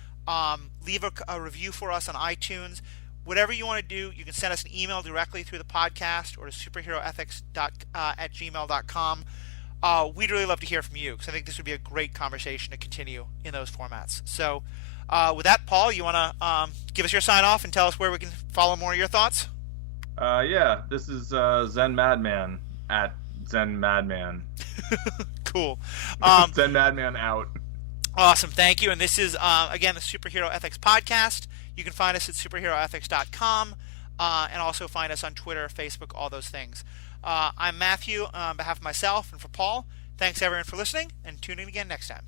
Leave a review for us on iTunes. Whatever you want to do, you can send us an email directly through the podcast or to superheroethics@gmail.com. We'd really love to hear from you because I think this would be a great conversation to continue in those formats. So with that, Paul, you want to give us your sign off and tell us where we can follow more of your thoughts? Yeah, this is Zen Madman at Zen Madman. Cool. Zen Madman out. Awesome. Thank you. And this is, again, the Superhero Ethics Podcast. You can find us at superheroethics.com and also find us on Twitter, Facebook, all those things. I'm Matthew on behalf of myself and for Paul. Thanks, everyone, for listening, and tune in again next time.